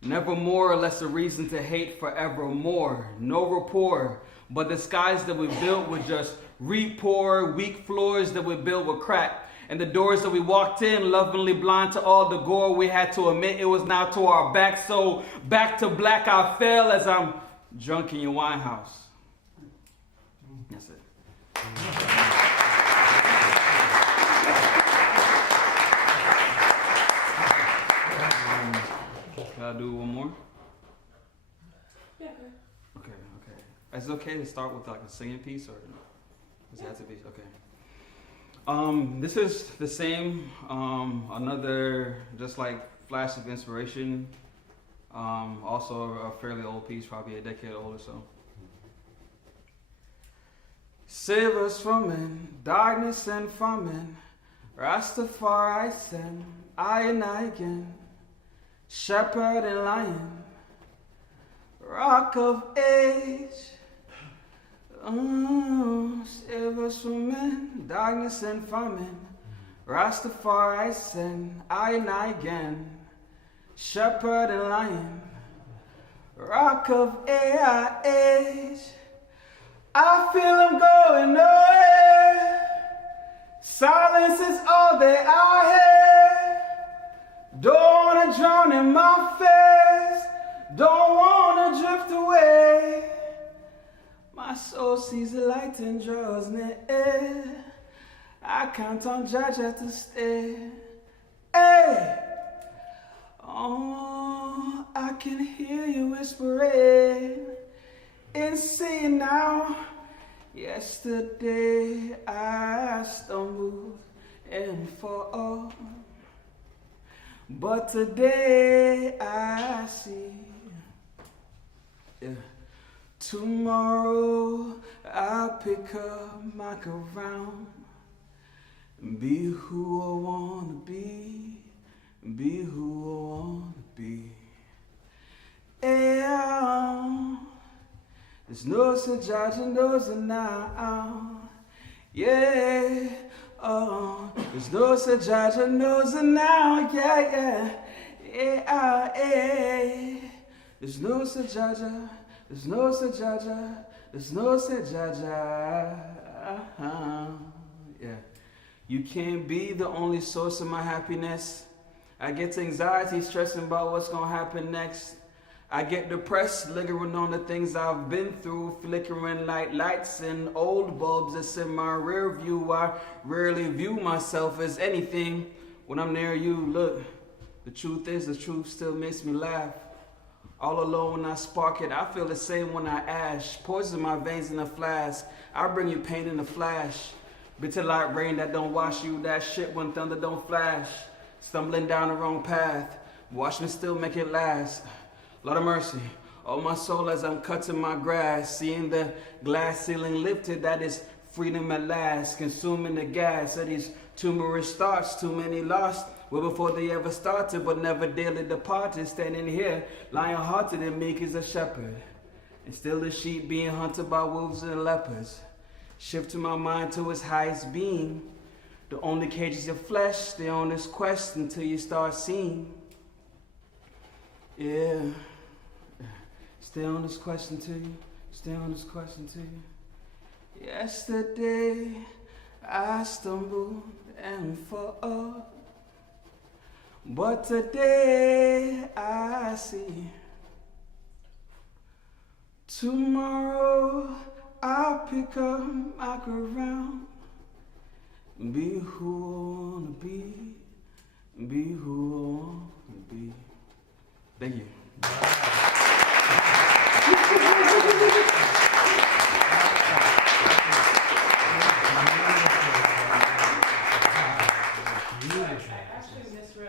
Never more or less a reason to hate forevermore. No rapport, but the skies that we built would just re-pour. Weak floors that we built would crack. And the doors that we walked in, lovingly blind to all the gore, we had to admit it was now to our back. So back to black I fell as I'm drunk in your wine house. That's it. Can I do one more? Yeah. Okay. Is it okay to start with like a singing piece, or does it have to be? Okay. This is the same, another just like flash of inspiration. Also a fairly old piece, probably a decade old or so. Save us from it, darkness and famine. Rastafari send, I and I again. Shepherd and lion, rock of age. Save us from men, darkness and famine. Rastafari send, I and I again. Shepherd and lion, rock of age. I feel I'm going nowhere. Silence is all that I hear. Don't wanna drown in my face. Don't wanna drift away. My soul sees the light and draws near. I count on Jaja to stay. Hey! Oh, I can hear you whispering. And see now. Yesterday I stumbled and fall. But today I see. Yeah. Tomorrow I'll pick up my crown. Be who I wanna be. Be who I wanna be. Yeah. There's no such judge and knows it now. Yeah. Oh. There's no such judge and knows it now. Yeah. Yeah. There's no such judge. There's no such judge. There's no such judge. Yeah. You can't be the only source of my happiness. I get anxiety stressing about what's gonna happen next. I get depressed, lingering on the things I've been through, flickering like lights and old bulbs that's in my rear view. I rarely view myself as anything when I'm near you. Look, the truth is, the truth still makes me laugh. All alone when I spark it, I feel the same when I ash. Poison my veins in a flask. I bring you pain in a flash. Bitter like rain that don't wash you, that shit when thunder don't flash. Stumbling down the wrong path, watch me still make it last. Lord of mercy, oh my soul as I'm cutting my grass, seeing the glass ceiling lifted, that is freedom at last. Consuming the gas of these tumorous thoughts, too many lost. Well, before they ever started, but never daily departed. Standing here, lion-hearted and meek as a shepherd. And still the sheep being hunted by wolves and leopards. Shifting my mind to its highest being. The only cages of flesh, stay on this quest until you start seeing. Yeah. Stay on this quest until you, stay on this quest until you. Yesterday, I stumbled and fall. But today I see. Tomorrow I'll pick up my crown. Be who I wanna be. Be who I wanna be. Thank you.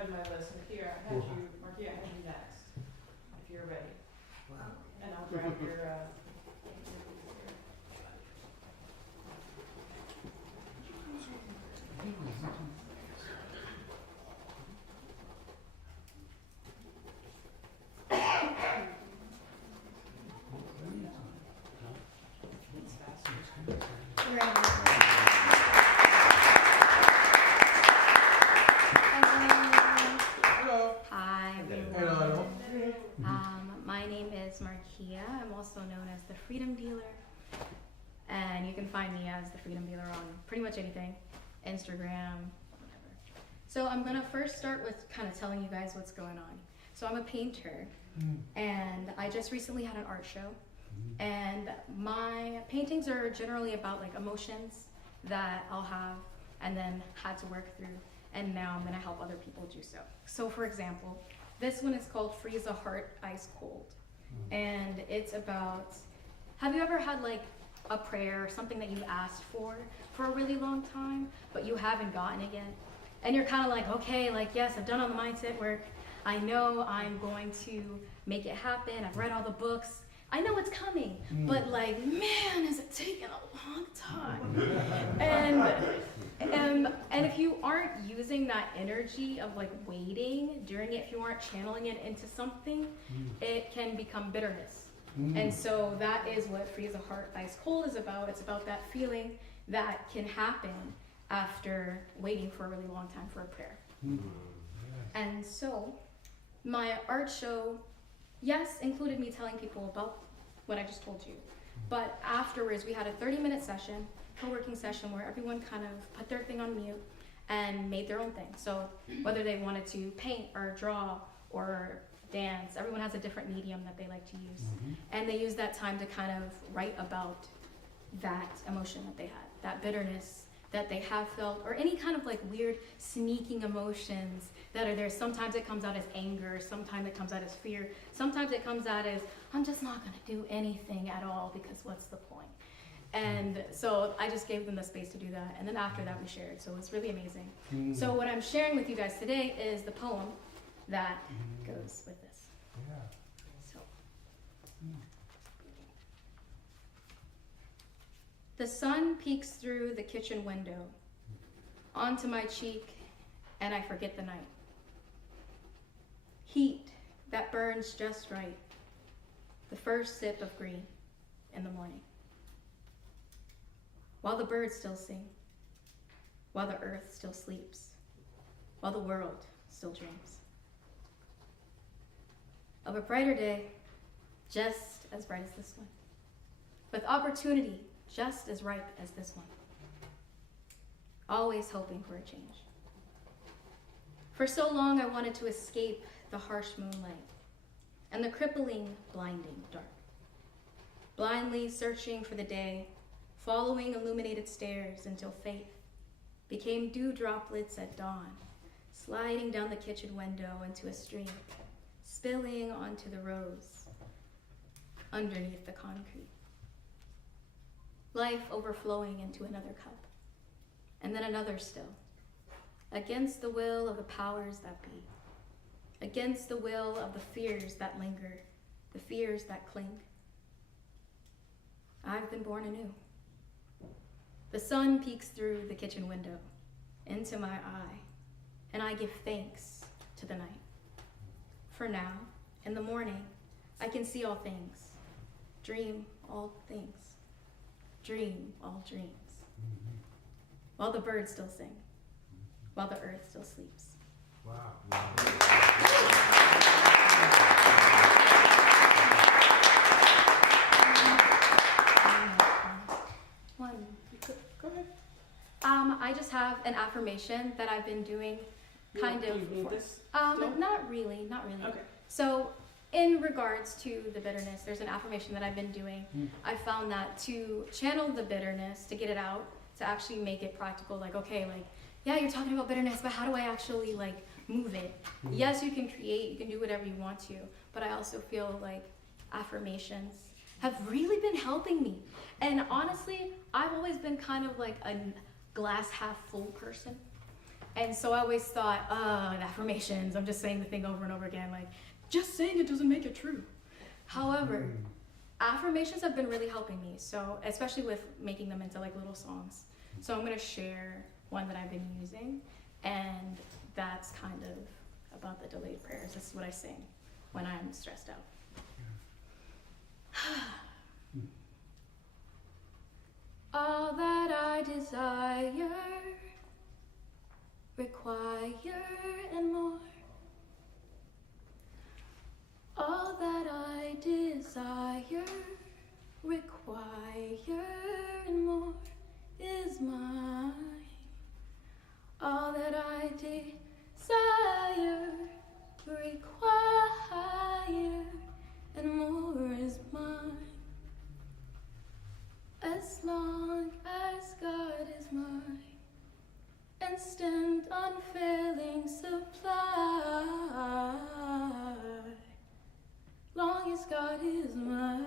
My list. Markia, I had you next, if you're ready. Wow. And I'll grab your, my name is Markia. I'm also known as the Freedom Dealer. And you can find me as the Freedom Dealer on pretty much anything. Instagram, whatever. So I'm gonna first start with kind of telling you guys what's going on. So I'm a painter, and I just recently had an art show. And my paintings are generally about like emotions that I'll have and then had to work through. And now I'm gonna help other people do so. So for example, this one is called Freeze a Heart Ice Cold. And it's about, have you ever had like a prayer or something that you asked for a really long time, but you haven't gotten it yet? And you're kind of like, okay, like, yes, I've done all the mindset work. I know I'm going to make it happen. I've read all the books. I know it's coming, but like, man, is it taking a long time? And if you aren't using that energy of like waiting during it, if you aren't channeling it into something, it can become bitterness. And so that is what Freeze a Heart Ice Cold is about. It's about that feeling that can happen after waiting for a really long time for a prayer. And so my art show, yes, included me telling people about what I just told you. But afterwards, we had a 30-minute session, co-working session, where everyone kind of put their thing on mute and made their own thing. So whether they wanted to paint or draw or dance, everyone has a different medium that they like to use. And they use that time to kind of write about that emotion that they had, that bitterness that they have felt, or any kind of like weird sneaking emotions that are there. Sometimes it comes out as anger, sometimes it comes out as fear, sometimes it comes out as, I'm just not gonna do anything at all because what's the point? And so I just gave them the space to do that, and then after that we shared, so it's really amazing. So what I'm sharing with you guys today is the poem that goes with this. So. The sun peeks through the kitchen window onto my cheek, and I forget the night. Heat that burns just right. The first sip of green in the morning. While the birds still sing, while the earth still sleeps, while the world still dreams. Of a brighter day, just as bright as this one, with opportunity just as ripe as this one. Always hoping for a change. For so long I wanted to escape the harsh moonlight and the crippling, blinding dark. Blindly searching for the day, following illuminated stairs until faith became dew droplets at dawn, sliding down the kitchen window into a stream, spilling onto the rose underneath the concrete. Life overflowing into another cup, and then another still, against the will of the powers that be, against the will of the fears that linger, the fears that cling. I've been born anew. The sun peeks through the kitchen window into my eye, and I give thanks to the night. For now, in the morning, I can see all things, dream all things, dream all dreams, while the birds still sing, while the earth still sleeps. Wow. One, go ahead. I just have an affirmation that I've been doing kind of. You need this? Not really. Okay. So in regards to the bitterness, there's an affirmation that I've been doing. I found that to channel the bitterness, to get it out, to actually make it practical, like, okay, like, yeah, you're talking about bitterness, but how do I actually like move it? Yes, you can create, you can do whatever you want to, but I also feel like affirmations have really been helping me. And honestly, I've always been kind of like a glass half full person. And so I always thought, affirmations, I'm just saying the thing over and over again, like, just saying it doesn't make it true. However, affirmations have been really helping me, so especially with making them into like little songs. So I'm gonna share one that I've been using, and that's kind of about the delayed prayers. This is what I sing when I'm stressed out. All that I desire, require, and more. All that I desire, require, and more is mine. All that I desire, require, and more is mine. As long as God is mine, instant, unfailing supply. Long as God is mine,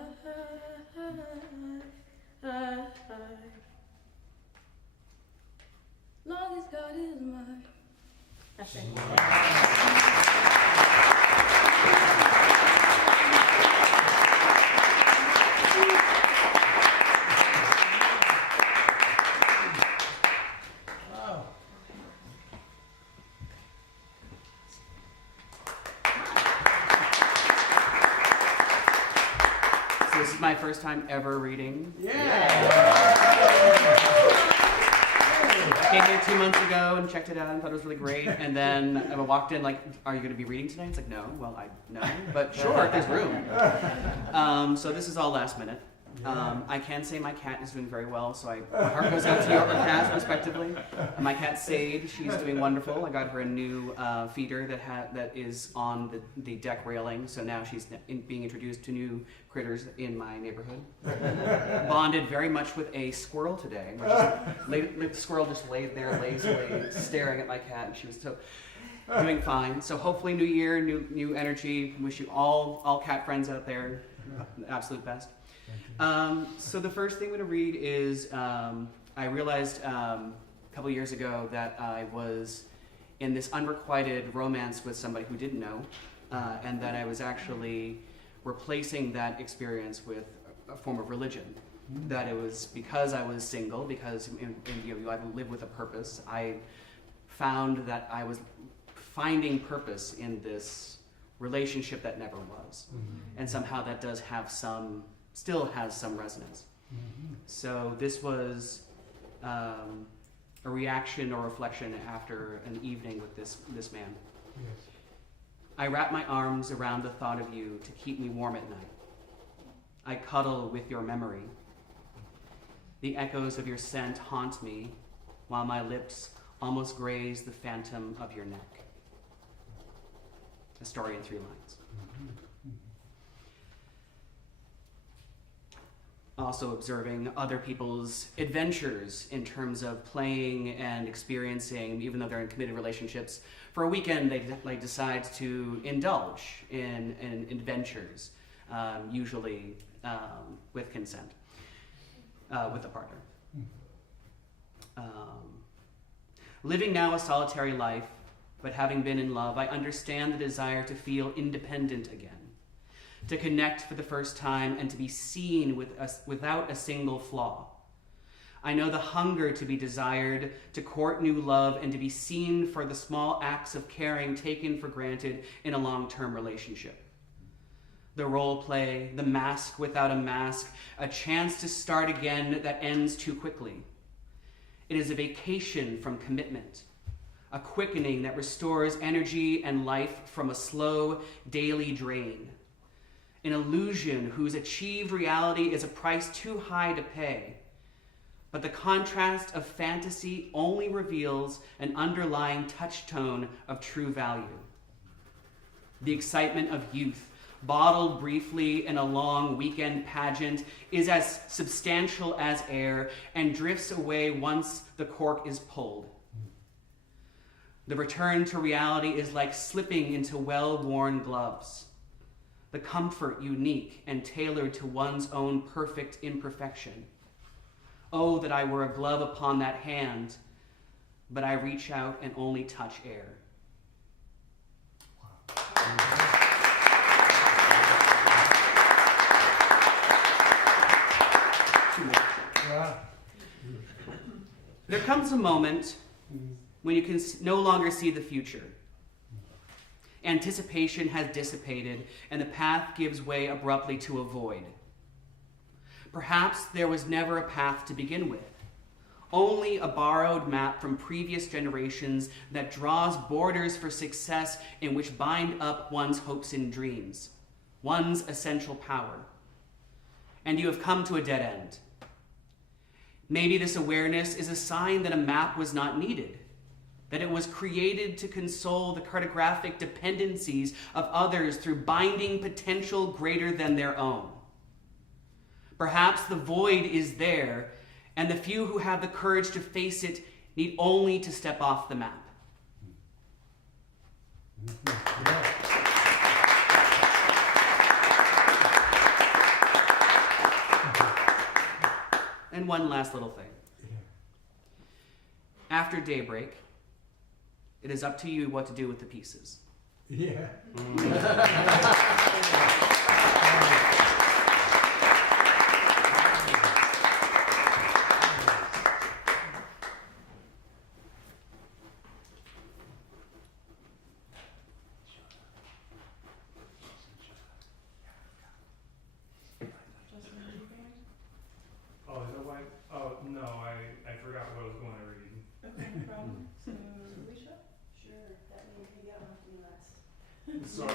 long as God is mine. That's it. this is my first time ever reading. I came here 2 months ago and checked it out and thought it was really great. And then I walked in like, are you going to be reading tonight? It's like, no. Well, no, but sure, if there's room. So this is all last minute. I can say my cat is doing very well, so my heart goes out to your cats, respectively. My cat Sade, she's doing wonderful. I got her a new feeder that is on the deck railing, so now she's being introduced to new critters in my neighborhood. Bonded very much with a squirrel today. The squirrel just laid there lazily, staring at my cat, and she was so doing fine. So hopefully, new year, new energy. Wish you all cat friends out there the absolute best. So the first thing I'm going to read is I realized a couple years ago that I was in this unrequited romance with somebody who didn't know, and that I was actually replacing that experience with a form of religion. That it was because I was single, because you live with a purpose. I found that I was finding purpose in this relationship that never was, and somehow that does have still has some resonance. So this was a reaction or reflection after an evening with this man. Yes. I wrap my arms around the thought of you to keep me warm at night. I cuddle with your memory. The echoes of your scent haunt me while my lips almost graze the phantom of your neck. A story in 3 lines. Also observing other people's adventures in terms of playing and experiencing, even though they're in committed relationships. For a weekend, they decide to indulge in adventures, usually with consent, with a partner. Living now a solitary life, but having been in love, I understand the desire to feel independent again. To connect for the first time and to be seen without a single flaw. I know the hunger to be desired, to court new love, and to be seen for the small acts of caring taken for granted in a long-term relationship. The role play, the mask without a mask, a chance to start again that ends too quickly. It is a vacation from commitment, a quickening that restores energy and life from a slow daily drain. An illusion whose achieved reality is a price too high to pay. But the contrast of fantasy only reveals an underlying touchstone of true value. The excitement of youth, bottled briefly in a long weekend pageant, is as substantial as air and drifts away once the cork is pulled. The return to reality is like slipping into well-worn gloves. The comfort unique and tailored to one's own perfect imperfection. Oh, that I were a glove upon that hand, but I reach out and only touch air. Wow. There comes a moment when you can no longer see the future. Anticipation has dissipated, and the path gives way abruptly to a void. Perhaps there was never a path to begin with, only a borrowed map from previous generations that draws borders for success in which bind up one's hopes and dreams, one's essential power. And you have come to a dead end. Maybe this awareness is a sign that a map was not needed, that it was created to console the cartographic dependencies of others through binding potential greater than their own. Perhaps the void is there, and the few who have the courage to face it need only to step off the map. And one last little thing. After daybreak, it is up to you what to do with the pieces. Yeah. Sorry.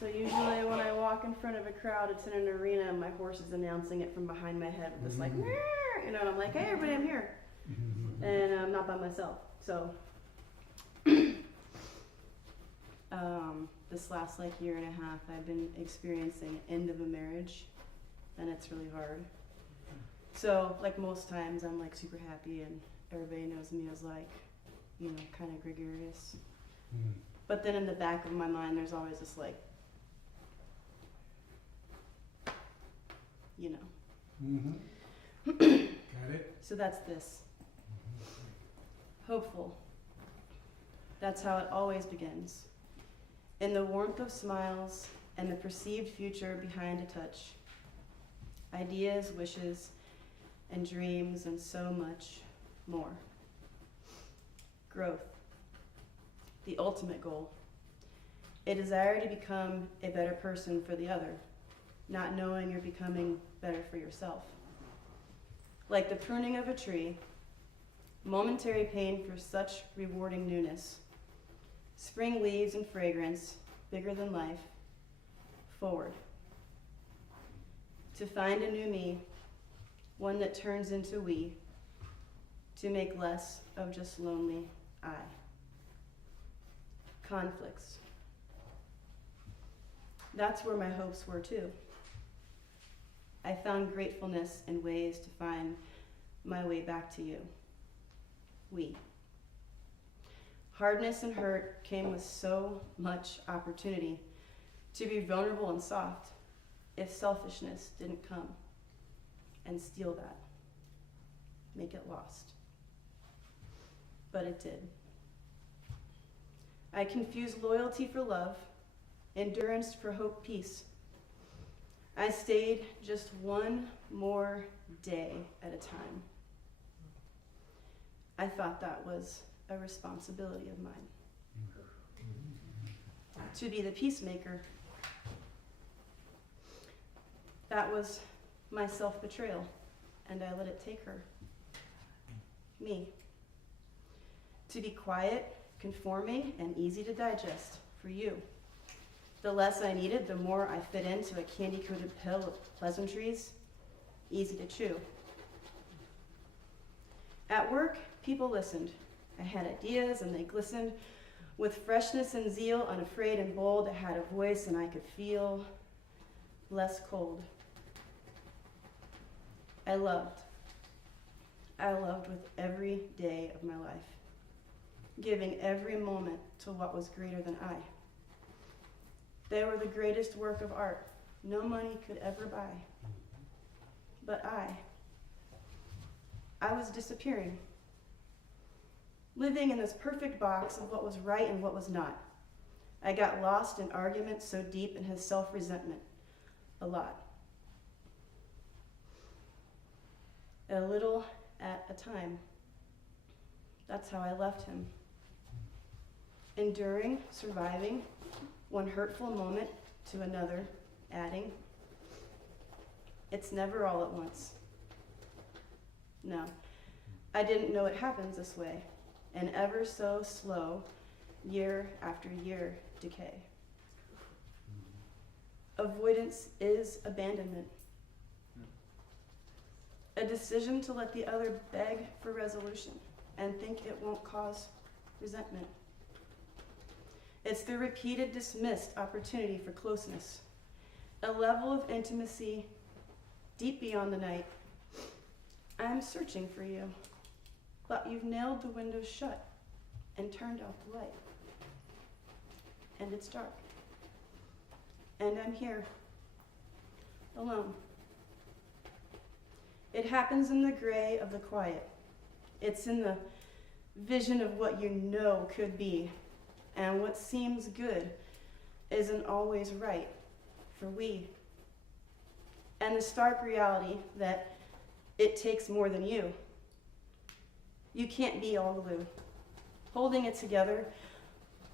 So usually when I walk in front of a crowd, it's in an arena, and my horse is announcing it from behind my head with this like, "Meow," you know, and I'm like, hey, everybody, I'm here. And I'm not by myself. So this last like year and a half, I've been experiencing end of a marriage, and it's really hard. So like most times, I'm like super happy, and everybody knows me as like, you know, kind of gregarious. But then in the back of my mind, there's always this like, you know. Got it? So that's this. Hopeful. That's how it always begins. In the warmth of smiles and the perceived future behind a touch. Ideas, wishes, and dreams, and so much more. Growth. The ultimate goal. A desire to become a better person for the other, not knowing you're becoming better for yourself. Like the pruning of a tree, momentary pain for such rewarding newness. Spring leaves and fragrance, bigger than life. Forward. To find a new me, one that turns into we, to make less of just lonely I. Conflicts. That's where my hopes were too. I found gratefulness in ways to find my way back to you. We. Hardness and hurt came with so much opportunity to be vulnerable and soft if selfishness didn't come and steal that, make it lost. But it did. I confused loyalty for love, endurance for hope, peace. I stayed just one more day at a time. I thought that was a responsibility of mine. To be the peacemaker. That was my self-betrayal, and I let it take her. Me. To be quiet, conforming, and easy to digest for you. The less I needed, the more I fit into a candy-coated pill of pleasantries, easy to chew. At work, people listened. I had ideas and they glistened. With freshness and zeal, unafraid and bold, I had a voice and I could feel less cold. I loved. I loved with every day of my life, giving every moment to what was greater than I. They were the greatest work of art no money could ever buy. But I was disappearing, living in this perfect box of what was right and what was not. I got lost in arguments so deep in his self-resentment, a lot. A little at a time. That's how I left him. Enduring, surviving, one hurtful moment to another, adding, it's never all at once. No, I didn't know it happens this way, an ever so slow, year after year decay. Avoidance is abandonment. A decision to let the other beg for resolution and think it won't cause resentment. It's the repeated dismissed opportunity for closeness, a level of intimacy deep beyond the night. I'm searching for you, but you've nailed the windows shut and turned out the light. And it's dark. And I'm here, alone. It happens in the gray of the quiet. It's in the vision of what you know could be. And what seems good isn't always right for we. And the stark reality that it takes more than you. You can't be all glue, holding it together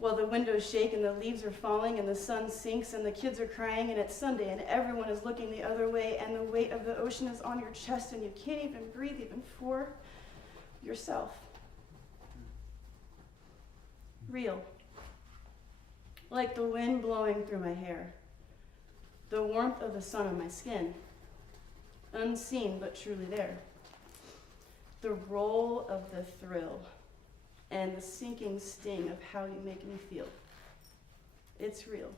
While the windows shake and the leaves are falling and the sun sinks and the kids are crying and it's Sunday and everyone is looking the other way and the weight of the ocean is on your chest and you can't even breathe even for yourself. Real. Like the wind blowing through my hair. The warmth of the sun on my skin. Unseen but truly there. The roll of the thrill and the sinking sting of how you make me feel. It's real.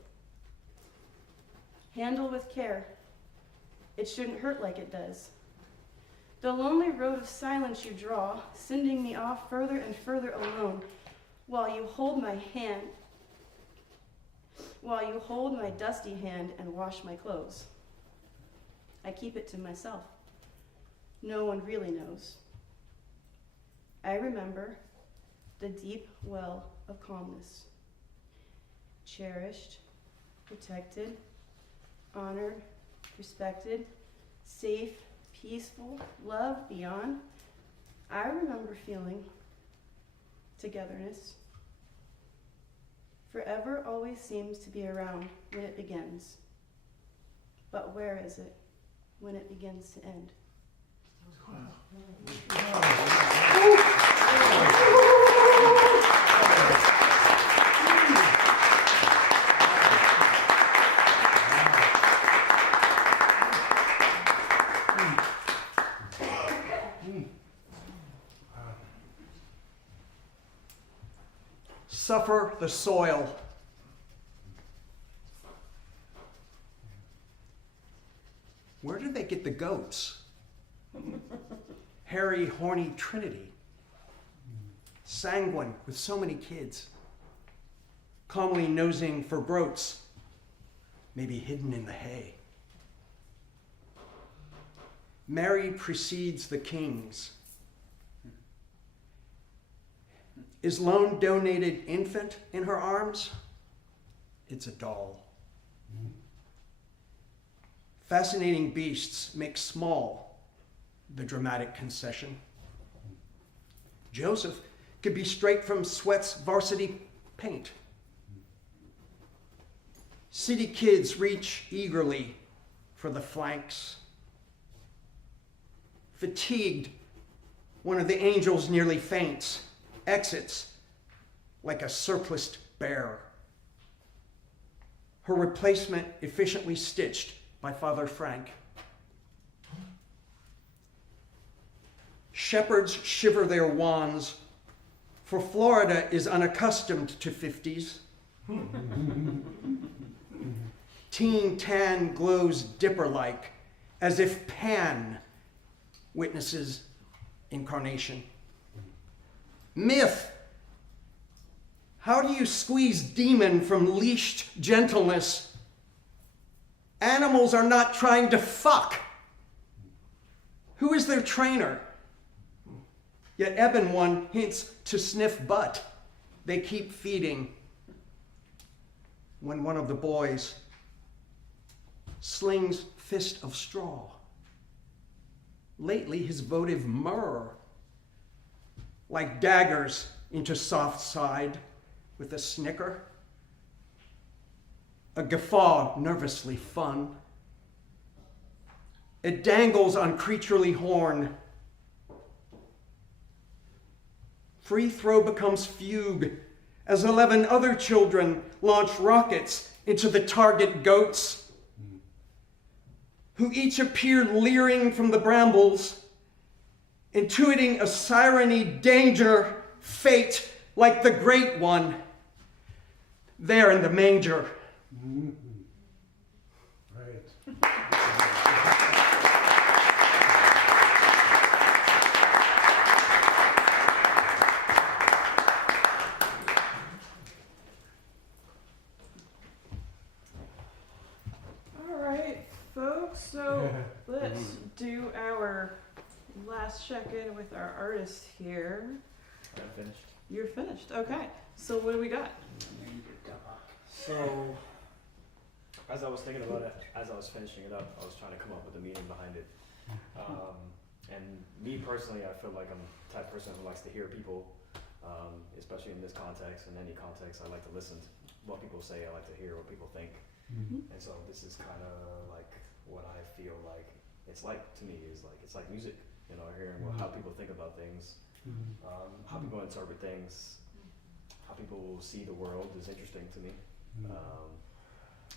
Handle with care. It shouldn't hurt like it does. The lonely road of silence you draw, sending me off further and further alone, while you hold my hand, while you hold my dusty hand and wash my clothes. I keep it to myself. No one really knows. I remember the deep well of calmness. Cherished, protected, honored, respected, safe, peaceful, love beyond. I remember feeling togetherness. Forever always seems to be around when it begins. But where is it when it begins to end? Suffer the soil. Where did they get the goats? Hairy, horny Trinity. Sanguine with so many kids. Calmly nosing for groats, maybe hidden in the hay. Mary precedes the kings. Is lone donated infant in her arms? It's a doll. Fascinating beasts make small the dramatic concession. Joseph could be straight from Sweat's varsity paint. City kids reach eagerly for the flanks. Fatigued, one of the angels nearly faints, exits like a surpliced bear. Her replacement efficiently stitched by Father Frank. Shepherds shiver their wands, for Florida is unaccustomed to 50s. Teen tan glows dipper-like, as if Pan witnesses incarnation. Myth. How do you squeeze demon from leashed gentleness? Animals are not trying to fuck. Who is their trainer? Yet Eben one hints to sniff butt. They keep feeding. When one of the boys slings fist of straw. Lately his votive myrrh, like daggers into soft side with a snicker. A guffaw nervously fun. It dangles on creaturely horn. Free throw becomes fugue as 11 other children launch rockets into the target goats, who each appear leering from the brambles, intuiting a sireny danger, fate like the great one there in the manger. Right. All right, folks, so let's do our last check-in with our artist here. I'm finished. You're finished, okay. So what do we got? So, as I was thinking about it, as I was finishing it up, I was trying to come up with a meaning behind it. And me personally, I feel like I'm the type of person who likes to hear people especially in this context and any context. I like to listen to what people say. I like to hear what people think. And so this is kind of like what I feel like it's like to me is like it's like music, you know, hearing how people think about things, how people interpret things, how people see the world is interesting to me.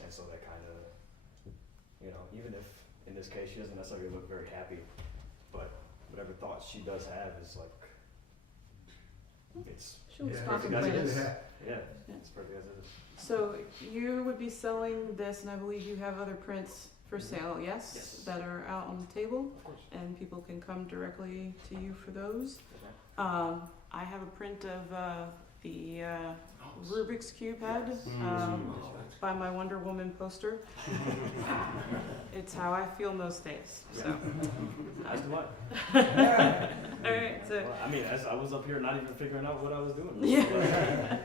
And so that kind of, you know, even if in this case she doesn't necessarily look very happy, but whatever thoughts she does have is like, it's perfect as it is. Yeah, it's perfect as it is. So you would be selling this, and I believe you have other prints for sale, yes? Yes. That are out on the table, Of course. and people can come directly to you for those. Okay. I have a print of the Rubik's Cube head by my Wonder Woman poster. It's how I feel most days. So. As do I. All right. So. Well, I mean, as I was up here not even figuring out what I was doing. Yeah.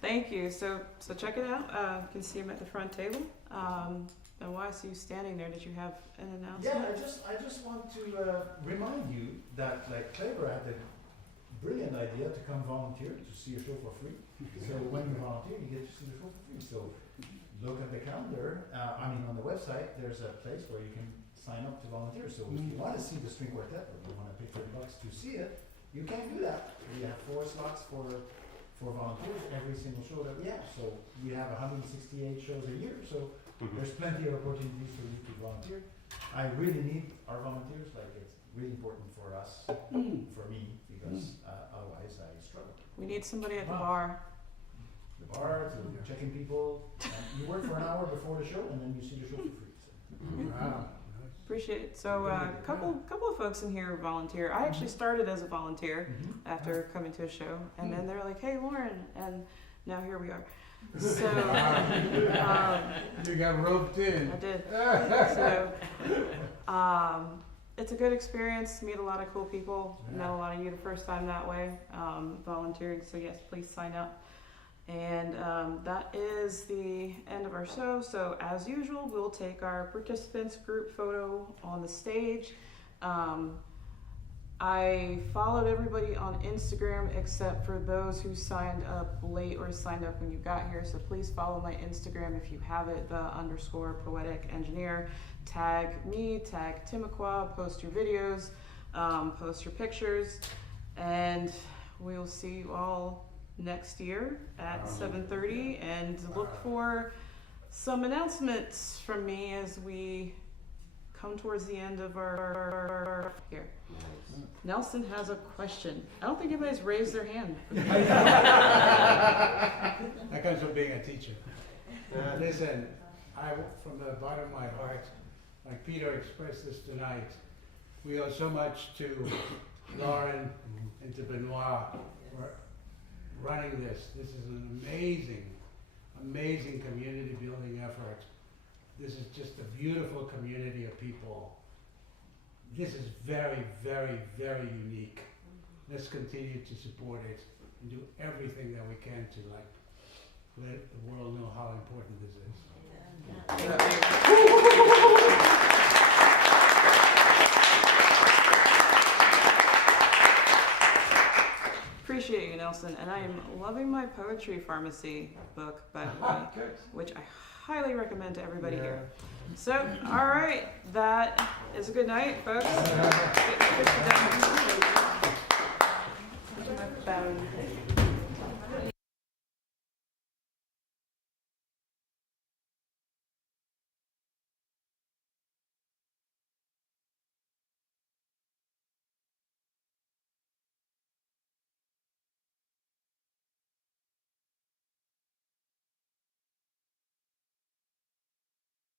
Thank you. So check it out. You can see him at the front table. And while I see you standing there, did you have an announcement? Yeah, I just want to remind you that like Clever had the brilliant idea to come volunteer to see a show for free. So when you volunteer, you get to see the show for free. So look at the calendar. On the website, there's a place where you can sign up to volunteer. So if you want to see the string quartet, or you want to pay $30 to see it, you can do that. We have 4 slots for volunteers every single show that we have. So we have 168 shows a year. So there's plenty of opportunities for you to volunteer. I really need our volunteers. Like it's really important for us, for me, because otherwise I struggle. We need somebody at the bar. The bar, to checking people. You work for an hour before the show, and then you see the show for free. So. Wow. Appreciate it. So a couple of folks in here volunteer. I actually started as a volunteer after coming to a show, and then they're like, "Hey, Lauren," and now here we are. So you got roped in. I did. So it's a good experience. Meet a lot of cool people. Met a lot of you the first time that way, volunteering. So yes, please sign up. And that is the end of our show. So as usual, we'll take our participants group photo on the stage. I followed everybody on Instagram except for those who signed up late or signed up when you got here. So please follow my Instagram if you have it, _poetic engineer. Tag me, tag Timaqua, post your videos, post your pictures, and we'll see you all next year at 7:30, and look for some announcements from me as we come towards the end of our here. Nelson has a question. I don't think anybody's raised their hand. That comes from being a teacher. Listen, from the bottom of my heart, like Peter expressed this tonight, we owe so much to Lauren and to Benoit for running this. This is an amazing community building effort. This is just a beautiful community of people. This is very, very, very unique. Let's continue to support it and do everything that we can to let the world know how important this is. Appreciate you, Nelson, and I am loving my Poetry Pharmacy book, by the way, which I highly recommend to everybody here. So, all right, that is a good night, folks.